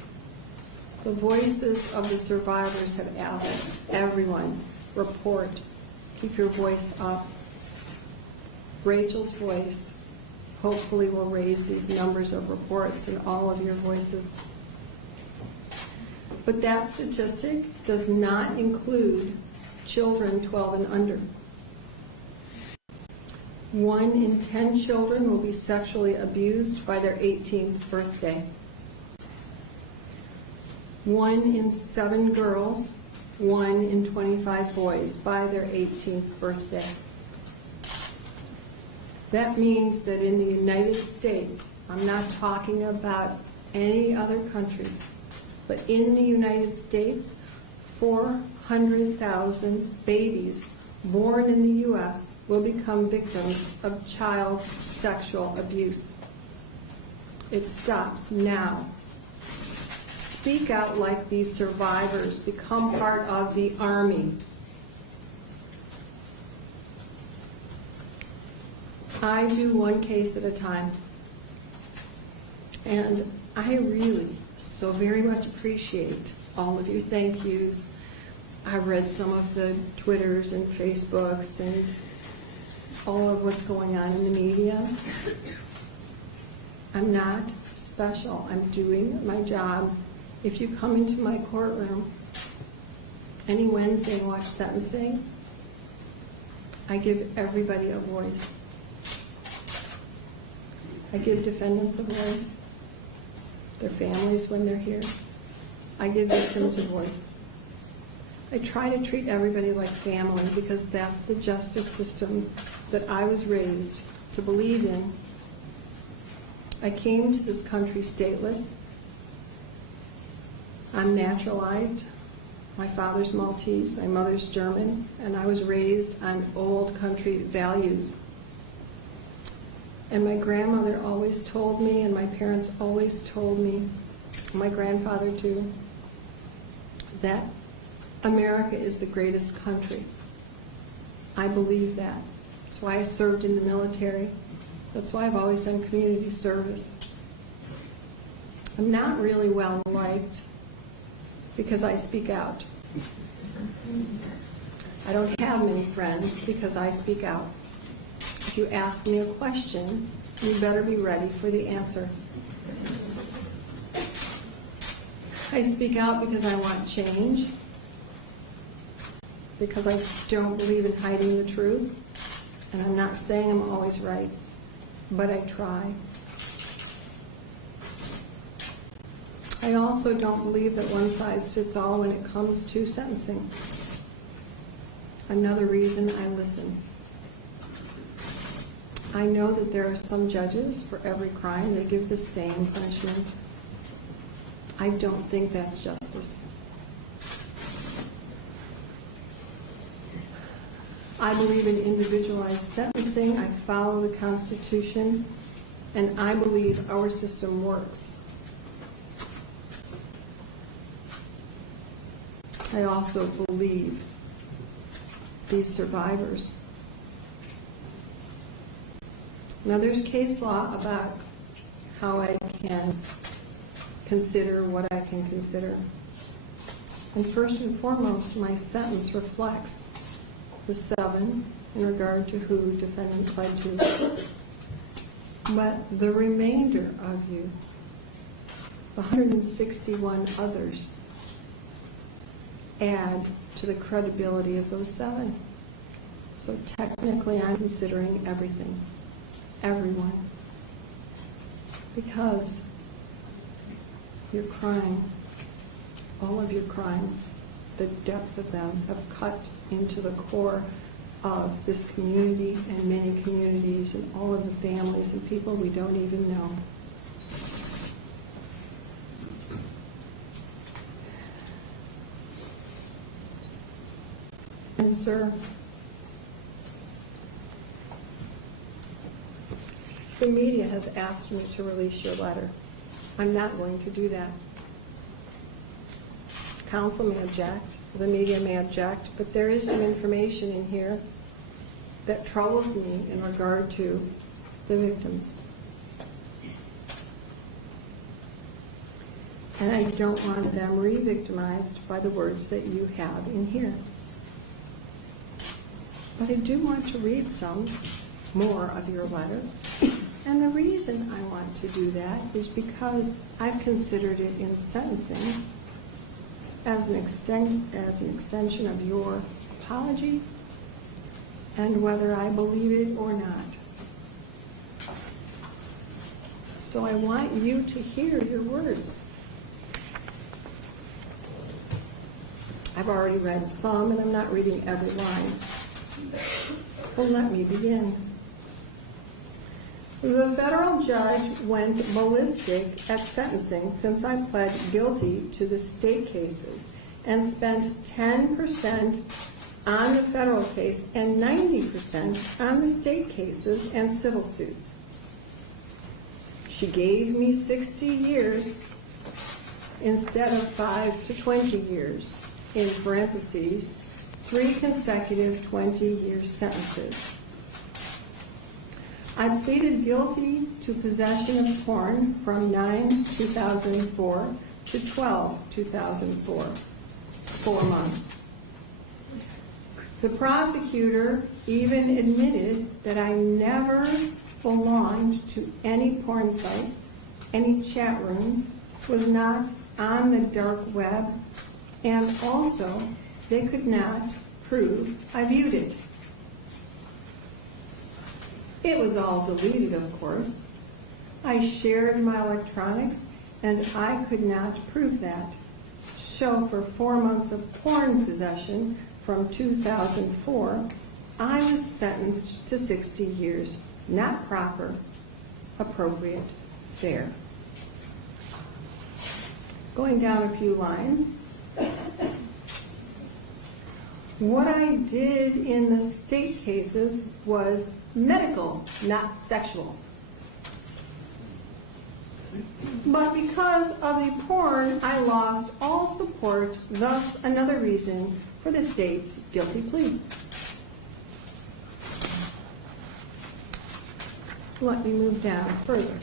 The voices of the survivors have asked everyone, report, keep your voice up. Rachel's voice hopefully will raise these numbers of reports and all of your voices. But that statistic does not include children 12 and under. 1 in 10 children will be sexually abused by their 18th birthday. 1 in 7 girls, 1 in 25 boys by their 18th birthday. That means that in the United States, I'm not talking about any other country, but in the United States, 400,000 babies born in the U.S. will become victims of child sexual abuse. It stops now. Speak out like these survivors. Become part of the Army. I do one case at a time. And I really so very much appreciate all of your thank yous. I read some of the Twitters and Facebooks and all of what's going on in the media. I'm not special. I'm doing my job. If you come into my courtroom, any Wednesday and watch sentencing, I give everybody a voice. I give defendants a voice, their families when they're here. I give victims a voice. I try to treat everybody like family because that's the justice system that I was raised to believe in. I came to this country stateless. I'm naturalized. My father's Maltese, my mother's German, and I was raised on old country values. And my grandmother always told me, and my parents always told me, my grandfather too, that America is the greatest country. I believe that. That's why I served in the military. That's why I've always done community service. I'm not really well liked because I speak out. I don't have many friends because I speak out. If you ask me a question, you better be ready for the answer. I speak out because I want change, because I don't believe in hiding the truth, and I'm not saying I'm always right, but I try. I also don't believe that one size fits all when it comes to sentencing. Another reason I listen. I know that there are some judges, for every crime, they give the same punishment. I don't think that's justice. I believe in individualized sentencing. I follow the Constitution, and I believe our system works. I also believe these survivors. Now, there's case law about how I can consider what I can consider. And first and foremost, my sentence reflects the 7 in regard to who defendant pled to. But the remainder of you, the 161 others, add to the credibility of those 7. So technically, I'm considering everything, everyone, because your crime, all of your crimes, the depth of them have cut into the core of this community and many communities and all of the families and people we don't even know. And sir, the media has asked me to release your letter. I'm not going to do that. Counsel may object, the media may object, but there is some information in here that troubles me in regard to the victims. And I don't want them re-victimized by the words that you have in here. But I do want to read some more of your letter. And the reason I want to do that is because I've considered it in sentencing as an extension of your apology and whether I believe it or not. So I want you to hear your words. I've already read some, and I'm not reading every line. Well, let me begin. The federal judge went ballistic at sentencing since I pled guilty to the state cases and spent 10% on the federal case and 90% on the state cases and civil suits. She gave me 60 years instead of 5 to 20 years, in parentheses, 3 consecutive 20-year sentences. I pleaded guilty to possession of porn from 9/2004 to 12/2004, 4 months. The prosecutor even admitted that I never belonged to any porn sites, any chat rooms, was not on the dark web, and also they could not prove I viewed it. It was all deleted, of course. I shared my electronics, and I could not prove that. So for 4 months of porn possession from 2004, I was sentenced to 60 years. Not proper, appropriate, fair. Going down a few lines. What I did in the state cases was medical, not sexual. But because of the porn, I lost all support, thus another reason for the state guilty plea. Let me move down further.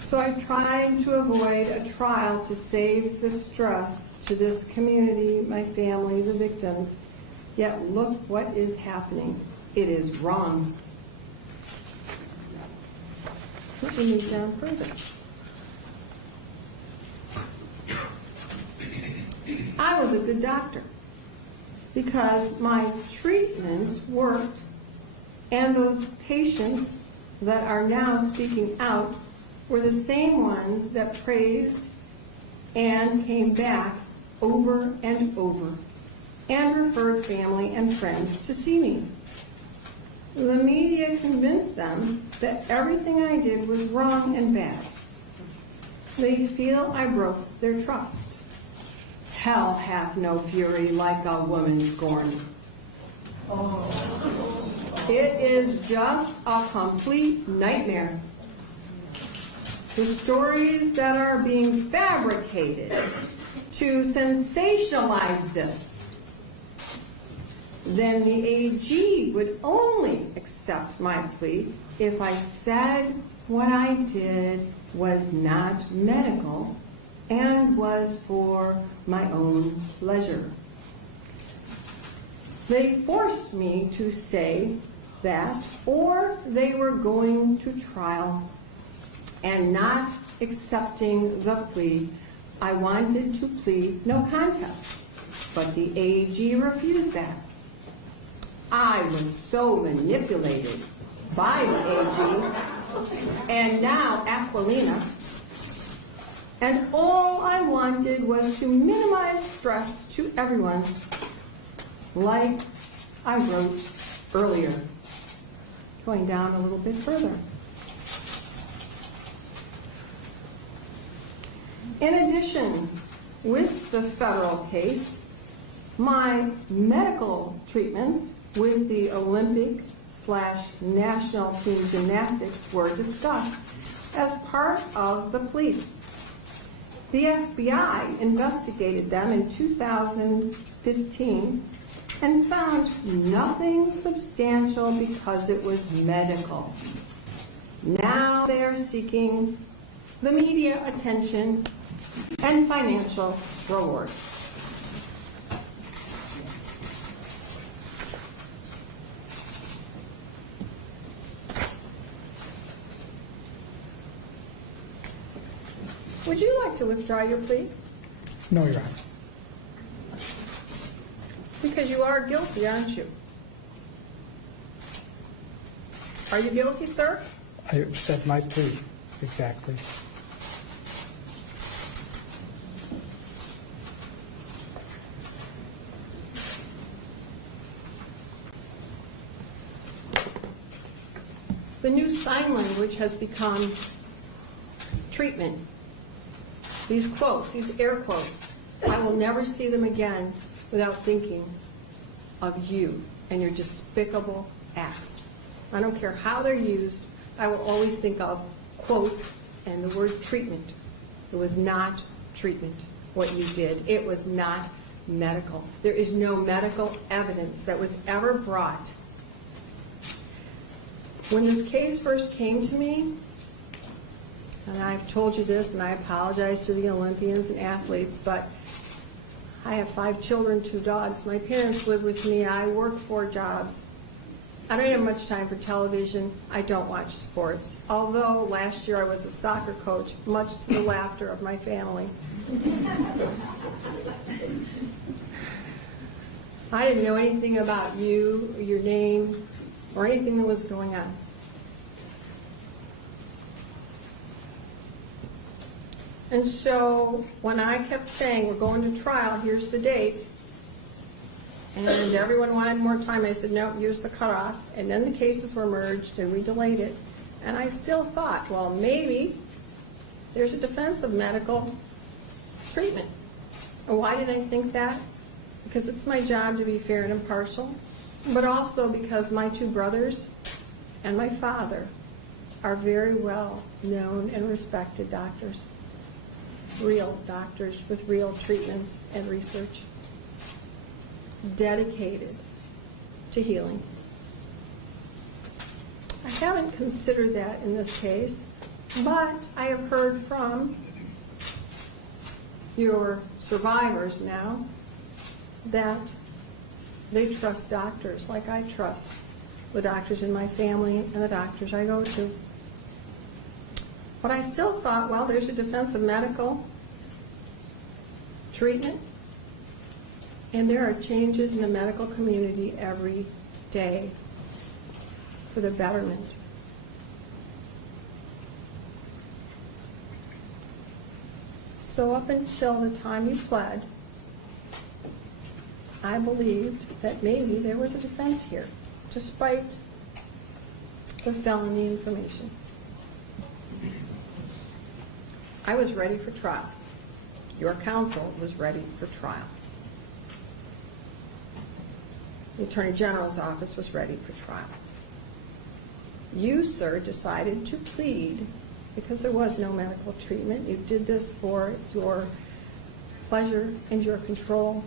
So I tried to avoid a trial to save the stress to this community, my family, the victims. Yet look what is happening. It is wrong. Let me move down further. I was a good doctor because my treatments worked, and those patients that are now speaking out were the same ones that praised and came back over and over and referred family and friends to see me. The media convinced them that everything I did was wrong and bad. They feel I broke their trust. Hell hath no fury like a woman scorned. It is just a complete nightmare. The stories that are being fabricated to sensationalize this. Then the AG would only accept my plea if I said what I did was not medical and was for my own pleasure. They forced me to say that, or they were going to trial and not accepting the plea. I wanted to plead no contest, but the AG refused that. I was so manipulated by the AG, and now Aquilina, and all I wanted was to minimize stress to everyone, like I wrote earlier. Going down a little bit further. In addition, with the federal case, my medical treatments with the Olympic/national team gymnastics were discussed as part of the plea. The FBI investigated them in 2015 and found nothing substantial because it was medical. Now they are seeking the media attention and financial reward. Would you like to withdraw your plea? No, Your Honor. Because you are guilty, aren't you? Are you guilty, sir? I said my plea, exactly. The new sign language has become treatment. These quotes, these air quotes, I will never see them again without thinking of you and your despicable acts. I don't care how they're used, I will always think of quotes and the word treatment. It was not treatment, what you did. It was not medical. There is no medical evidence that was ever brought. When this case first came to me, and I've told you this, and I apologize to the Olympians and athletes, but I have 5 children, 2 dogs. My parents live with me. I work 4 jobs. I don't have much time for television. I don't watch sports. Although last year I was a soccer coach, much to the laughter of my family. I didn't know anything about you, your name, or anything that was going on. And so when I kept saying, we're going to trial, here's the date, and everyone wanted more time, I said, no, here's the cutoff. And then the cases were merged and we delayed it. And I still thought, well, maybe there's a defense of medical treatment. And why did I think that? Because it's my job to be fair and impartial, but also because my two brothers and my father are very well known and respected doctors, real doctors with real treatments and research, dedicated to healing. I haven't considered that in this case, but I have heard from your survivors now that they trust doctors like I trust the doctors in my family and the doctors I go to. But I still thought, well, there's a defense of medical treatment, and there are changes in the medical community every day for the betterment. So up until the time you pled, I believed that maybe there was a defense here, despite the felony information. I was ready for trial. Your counsel was ready for trial. The Attorney General's office was ready for trial. You, sir, decided to plead because there was no medical treatment. You did this for your pleasure and your control.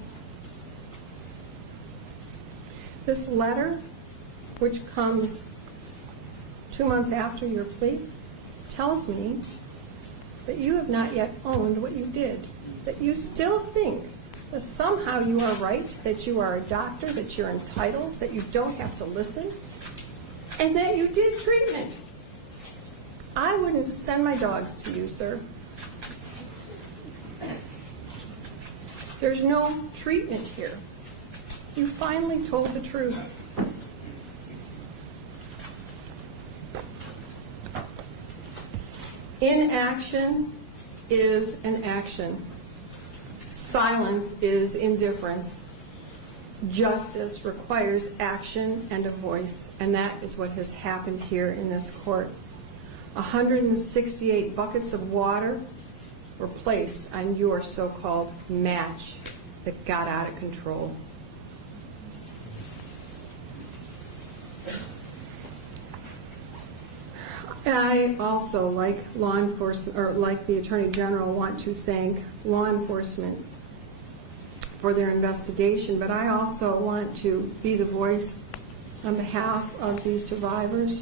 This letter, which comes 2 months after your plea, tells me that you have not yet owned what you did, that you still think that somehow you are right, that you are a doctor, that you're entitled, that you don't have to listen, and that you did treatment. I wouldn't send my dogs to you, sir. There's no treatment here. You finally told the truth. Inaction is an action. Silence is indifference. Justice requires action and a voice, and that is what has happened here in this court. 168 buckets of water were placed on your so-called match that got out of control. I also, like law enforcement, or like the Attorney General, want to thank law enforcement for their investigation, but I also want to be the voice on behalf of these survivors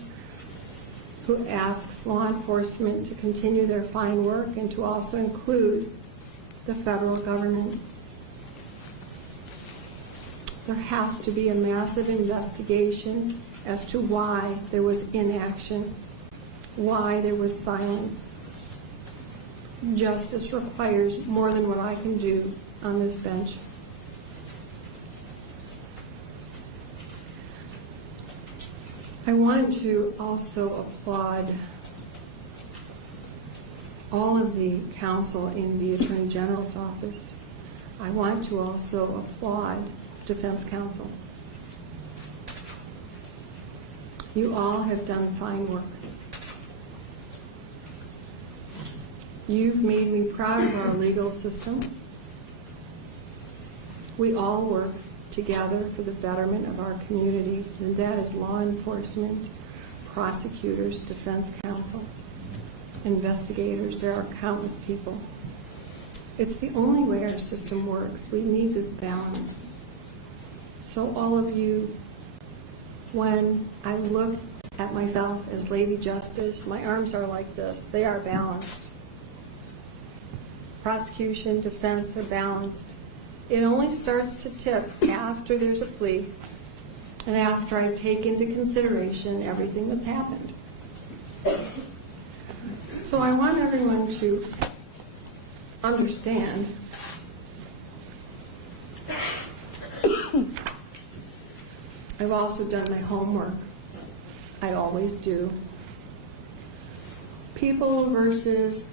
who asks law enforcement to continue their fine work and to also include the federal government. There has to be a massive investigation as to why there was inaction, why there was silence. Justice requires more than what I can do on this bench. I want to also applaud all of the counsel in the Attorney General's office. I want to also applaud defense counsel. You all have done fine work. You've made me proud of our legal system. We all work together for the betterment of our community, and that is law enforcement, prosecutors, defense counsel, investigators. There are countless people. It's the only way our system works. We need this balance. So all of you, when I look at myself as Lady Justice, my arms are like this. They are balanced. Prosecution, defense are balanced. It only starts to tip after there's a plea, and after I take into consideration everything that's happened. So I want everyone to understand I've also done my homework. I always do. People versus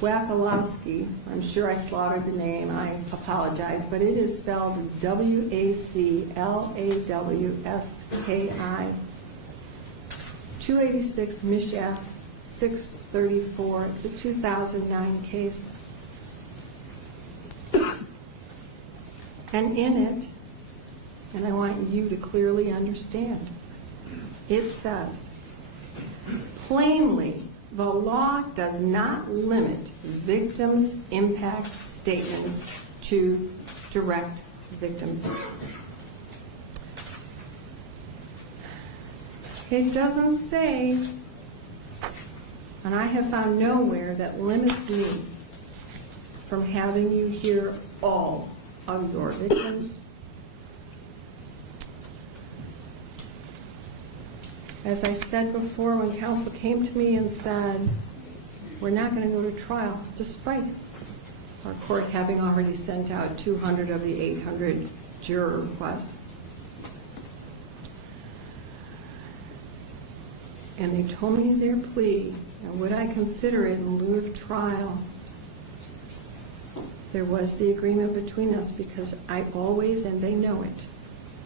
Wacholowski. I'm sure I slaughtered the name. I apologize, but it is spelled Waclawski. 286 Mishath 634. It's a 2009 case. And in it, and I want you to clearly understand, it says, plainly, the law does not limit victims' impact statements to direct victims. It doesn't say, and I have found nowhere that limits me from having you hear all of your victims. As I said before, when counsel came to me and said, we're not going to go to trial, despite our court having already sent out 200 of the 800 juror requests. And they told me their plea, and would I consider it in lieu of trial? There was the agreement between us because I always, and they know it,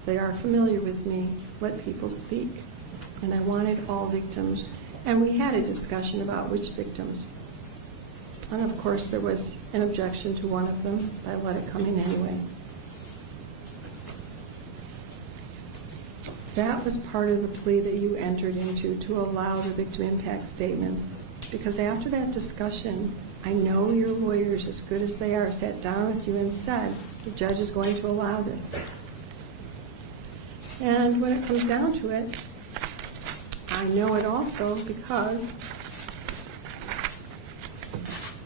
they are familiar with me, let people speak. And I wanted all victims. And we had a discussion about which victims. And of course there was an objection to one of them. I let it come in anyway. That was part of the plea that you entered into, to allow the victim impact statements. Because after that discussion, I know your lawyers, as good as they are, sat down with you and said, the judge is going to allow this. And when it comes down to it, I know it also because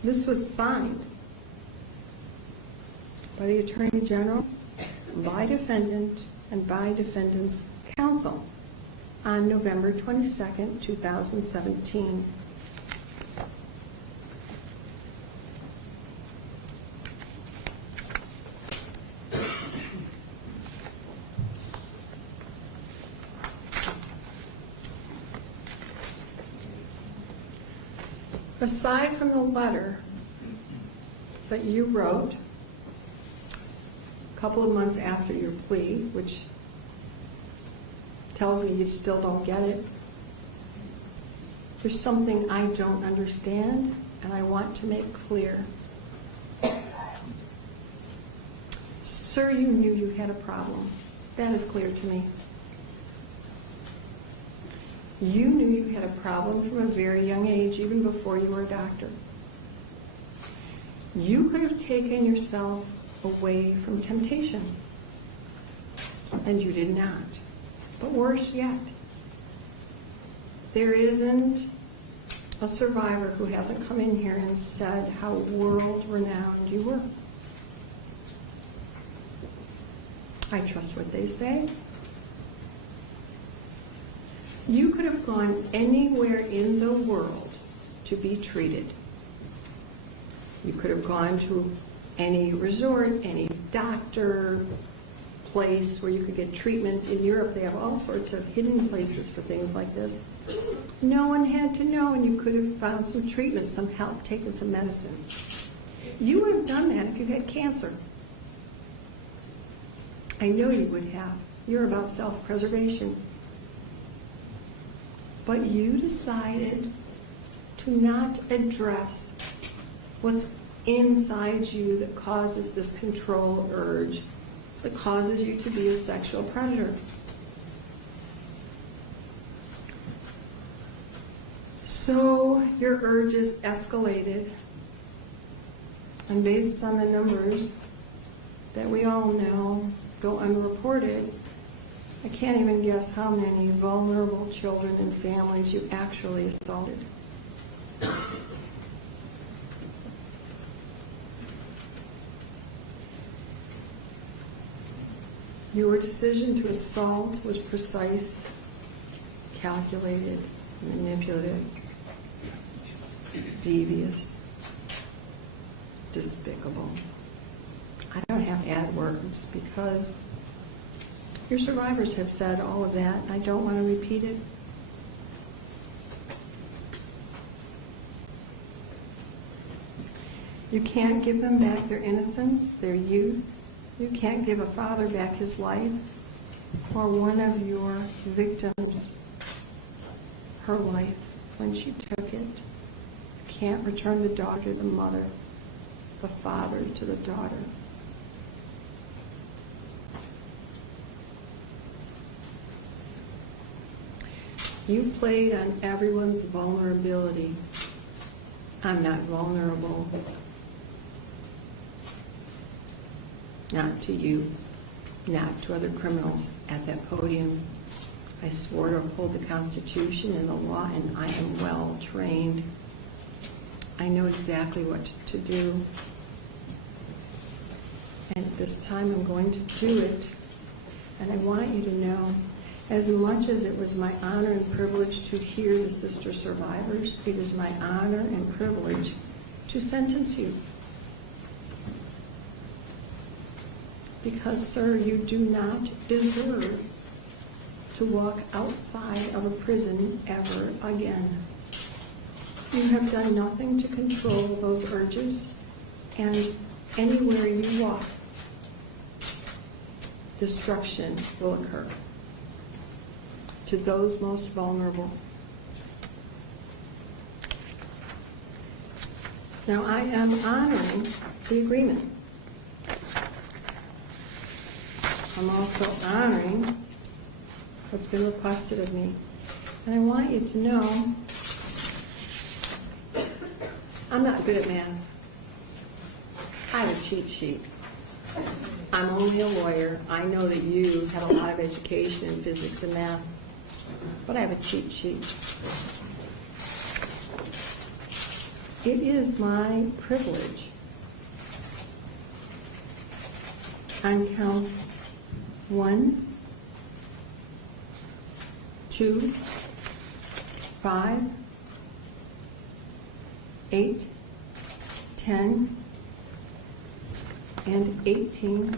this was signed by the Attorney General, by defendant, and by defendant's counsel on November 22nd, 2017. Aside from the letter that you wrote a couple of months after your plea, which tells me you still don't get it, there's something I don't understand, and I want to make clear. Sir, you knew you had a problem. That is clear to me. You knew you had a problem from a very young age, even before you were a doctor. You could have taken yourself away from temptation, and you did not. But worse yet, there isn't a survivor who hasn't come in here and said how world-renowned you were. I trust what they say. You could have gone anywhere in the world to be treated. You could have gone to any resort, any doctor place where you could get treatment. In Europe, they have all sorts of hidden places for things like this. No one had to know, and you could have found some treatment, some help, taken some medicine. You would have done that if you had cancer. I know you would have. You're about self-preservation. But you decided to not address what's inside you that causes this control urge, that causes you to be a sexual predator. So your urges escalated, and based on the numbers that we all know go unreported, I can't even guess how many vulnerable children and families you actually assaulted. Your decision to assault was precise, calculated, manipulative, devious, despicable. I don't have to add words because your survivors have said all of that. I don't want to repeat it. You can't give them back their innocence, their youth. You can't give a father back his life, or one of your victims her life when she took it. You can't return the daughter to the mother, the father to the daughter. You played on everyone's vulnerability. I'm not vulnerable. Not to you, not to other criminals at that podium. I swore to uphold the Constitution and the law, and I am well trained. I know exactly what to do. And at this time, I'm going to do it. And I want you to know, as much as it was my honor and privilege to hear the sister survivors, it is my honor and privilege to sentence you. Because, sir, you do not deserve to walk outside of a prison ever again. You have done nothing to control those urges, and anywhere you walk, destruction will occur to those most vulnerable. Now, I am honoring the agreement. I'm also honoring what's been requested of me. And I want you to know I'm not good at math. I have a cheat sheet. I'm only a lawyer. I know that you have a lot of education in physics and math, but I have a cheat sheet. It is my privilege on count 1, 2, 5, 8, 10, and 18.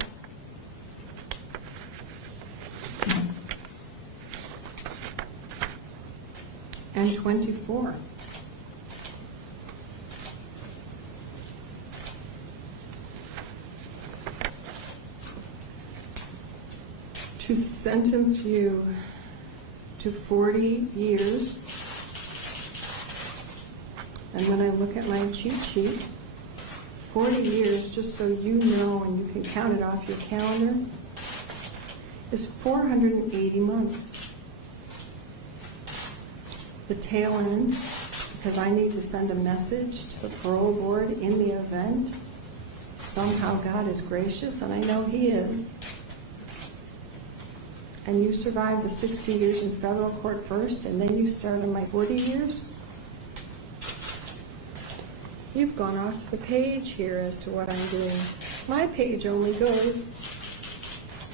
And 24. To sentence you to 40 years. And when I look at my cheat sheet, 40 years, just so you know and you can count it off your calendar, is 480 months. The tail end, because I need to send a message to the parole board in the event somehow God is gracious, and I know He is, and you survive the 60 years in federal court first, and then you start on my 40 years, you've gone off the page here as to what I'm doing. My page only goes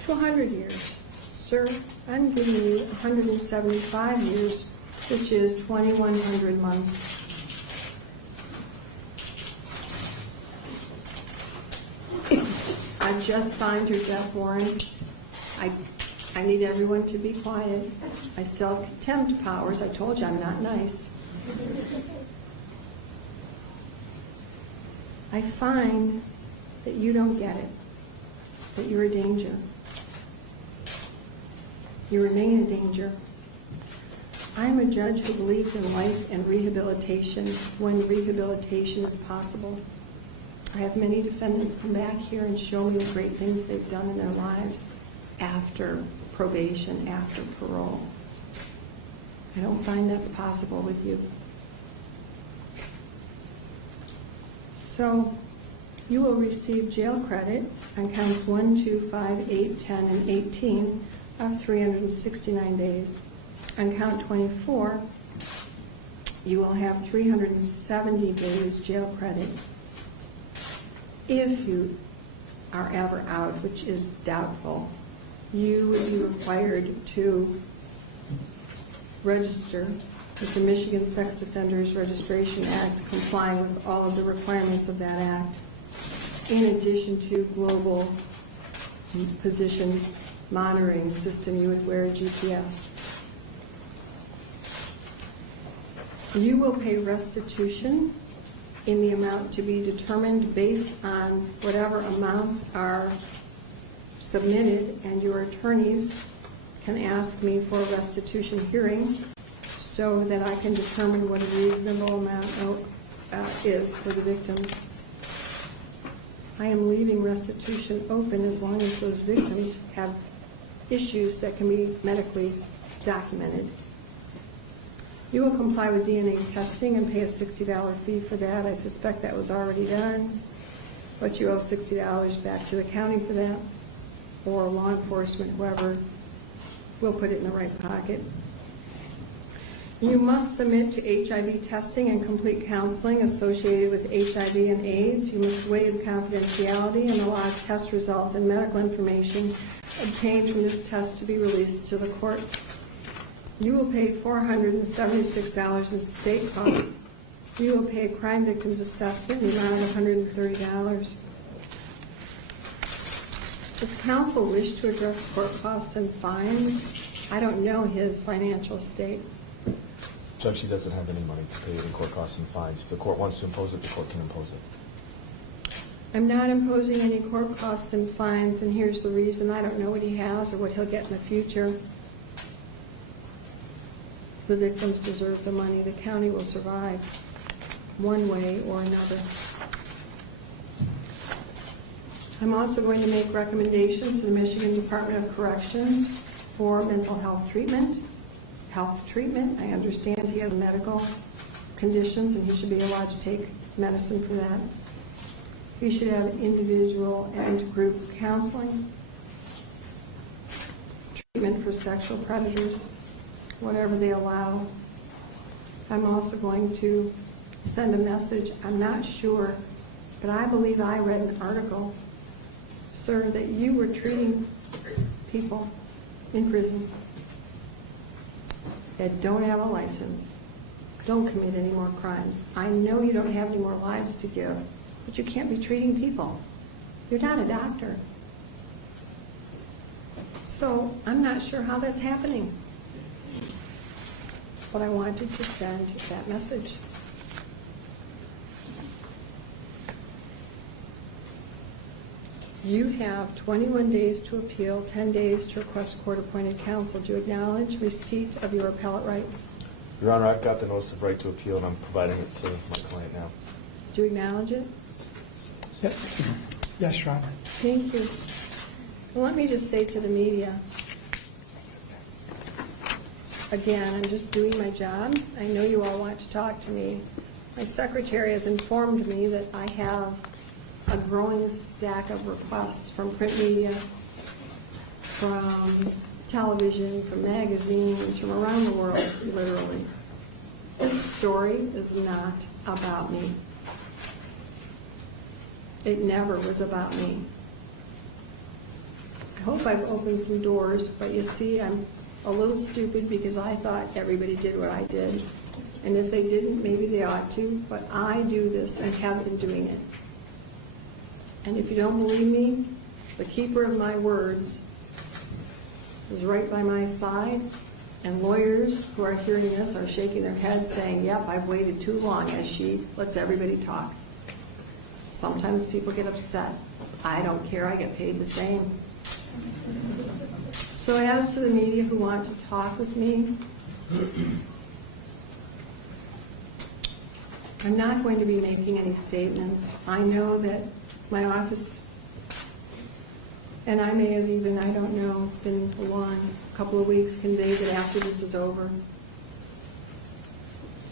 to 100 years. Sir, I'm giving you 175 years, which is 2,100 months. I just signed your death warrant. I need everyone to be quiet. I self-contempt powers. I told you I'm not nice. I find that you don't get it, that you're a danger. You remain a danger. I'm a judge who believes in life and rehabilitation when rehabilitation is possible. I have many defendants come back here and show me the great things they've done in their lives after probation, after parole. I don't find that's possible with you. So you will receive jail credit on counts 1, 2, 5, 8, 10, and 18 of 369 days. On count 24, you will have 370 days jail credit if you are ever out, which is doubtful. you would be required to register with the Michigan Sex Offenders Registration Act, complying with all of the requirements of that act, in addition to global position monitoring system. You would wear a GPS. You will pay restitution in the amount to be determined based on whatever amounts are submitted, and your attorneys can ask me for a restitution hearing so that I can determine what a reasonable amount is for the victims. I am leaving restitution open as long as those victims have issues that can be medically documented. You will comply with DNA testing and pay a $60 fee for that. I suspect that was already done, but you owe $60 back to the county for that, or law enforcement, whoever will put it in the right pocket. You must submit to HIV testing and complete counseling associated with HIV and AIDS. You must waive confidentiality and allow test results and medical information obtained from this test to be released to the court. You will pay $476 in state costs. You will pay a crime victims assessment in the amount of $130. Does counsel wish to address court costs and fines? I don't know his financial state. Judge, he doesn't have any money to pay in court costs and fines. If the court wants to impose it, the court can impose it. I'm not imposing any court costs and fines, and here's the reason. I don't know what he has or what he'll get in the future. The victims deserve the money. The county will survive one way or another. I'm also going to make recommendations to the Michigan Department of Corrections for mental health treatment. I understand he has medical conditions and he should be allowed to take medicine for that. He should have individual and group counseling, treatment for sexual predators, whatever they allow. I'm also going to send a message. I'm not sure, but I believe I read an article, sir, that you were treating people in prison that don't have a license, don't commit any more crimes. I know you don't have any more lives to give, but you can't be treating people. You're not a doctor. So I'm not sure how that's happening. But I wanted to send that message. You have 21 days to appeal, 10 days to request court-appointed counsel. Do you acknowledge receipt of your appellate rights? Your Honor, I've got the notice of right to appeal, and I'm providing it to my client now. Do you acknowledge it? Yes, Your Honor. Thank you. Well, let me just say to the media, again, I'm just doing my job. I know you all want to talk to me. My secretary has informed me that I have a growing stack of requests from print media, from television, from magazines, from around the world, literally. This story is not about me. It never was about me. I hope I've opened some doors, but you see, I'm a little stupid because I thought everybody did what I did. And if they didn't, maybe they ought to, but I do this and have been doing it. And if you don't believe me, the keeper of my words is right by my side, and lawyers who are hearing this are shaking their heads saying, yep, I've waited too long as she lets everybody talk. Sometimes people get upset. I don't care, I get paid the same. So as to the media who want to talk with me, I'm not going to be making any statements. I know that my office, and I may have even, I don't know, been along a couple of weeks, conveyed that after this is over,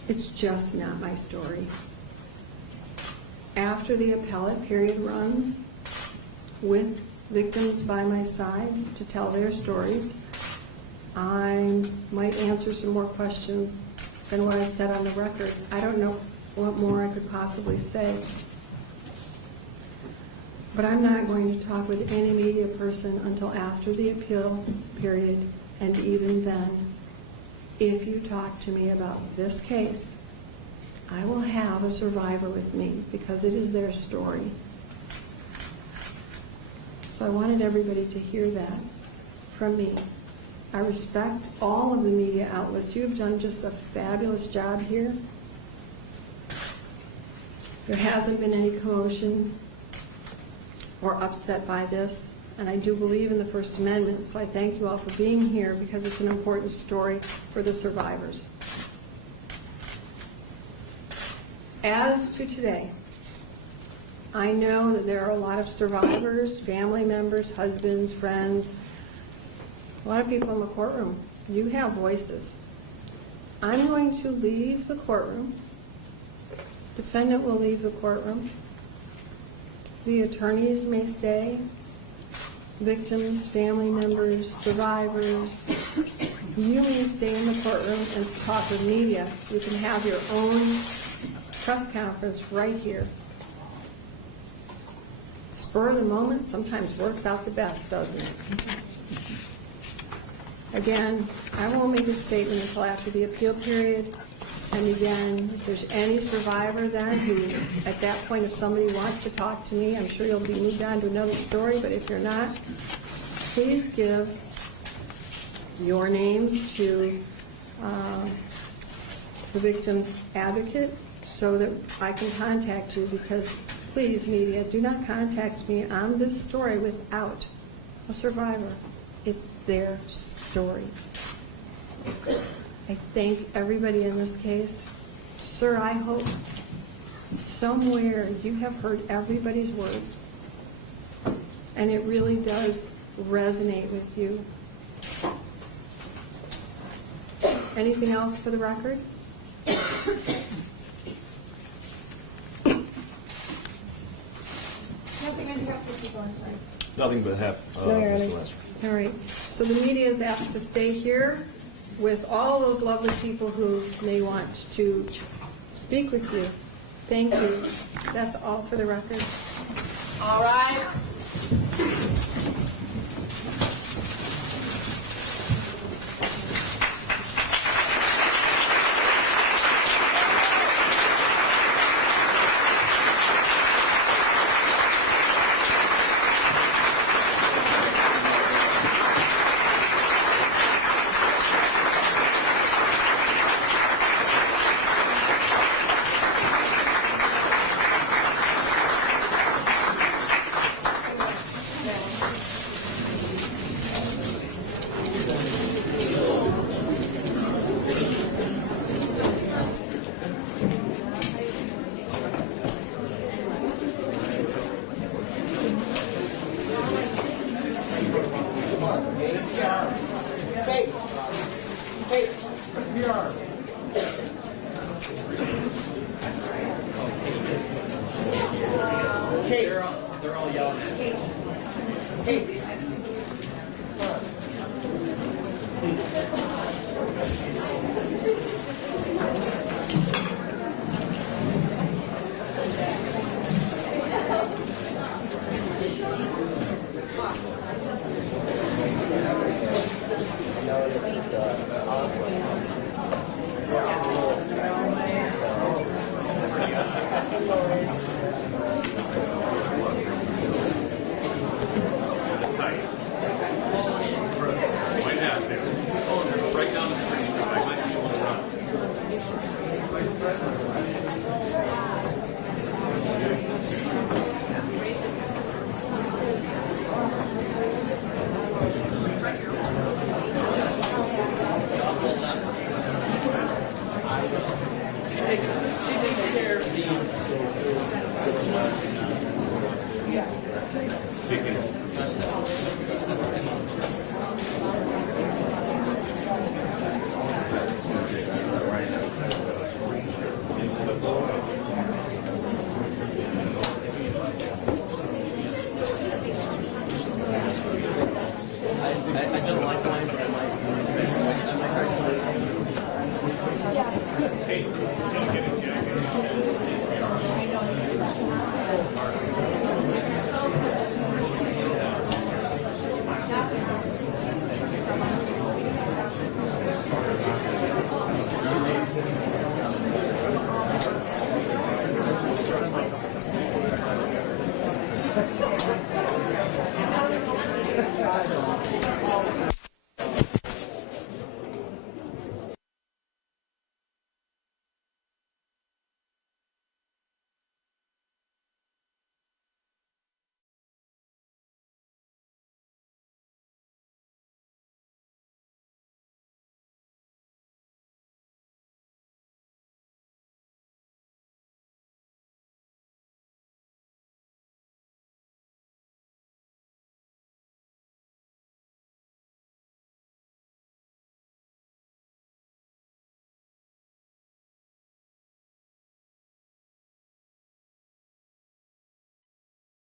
it's just not my story. After the appellate period runs, with victims by my side to tell their stories, I might answer some more questions than what I said on the record. I don't know what more I could possibly say. But I'm not going to talk with any media person until after the appeal period, and even then, if you talk to me about this case, I will have a survivor with me because it is their story. So I wanted everybody to hear that from me. I respect all of the media outlets. You have done just a fabulous job here. There hasn't been any commotion or upset by this, and I do believe in the First Amendment, so I thank you all for being here because it's an important story for the survivors. As to today, I know that there are a lot of survivors, family members, husbands, friends, a lot of people in the courtroom. You have voices. I'm going to leave the courtroom. Defendant will leave the courtroom. The attorneys may stay. Victims, family members, survivors. You may stay in the courtroom and talk with media. You can have your own press conference right here. Spur of the moment sometimes works out the best, doesn't it? Again, I won't make a statement until after the appeal period. And again, if there's any survivor then who, at that point, if somebody wants to talk to me, I'm sure you'll be moved on to another story, but if you're not, please give your names to the victim's advocate so that I can contact you, because please, media, do not contact me on this story without a survivor. It's their story. I thank everybody in this case. Sir, I hope somewhere you have heard everybody's words, and it really does resonate with you. Anything else for the record? Nothing interrupted people, I'm sorry. Nothing but have No, Your Honor. Mr. Nassar. All right. So the media is asked to stay here with all those lovely people who may want to speak with you. Thank you. That's all for the record. All right. They're all yelling at me. Hey.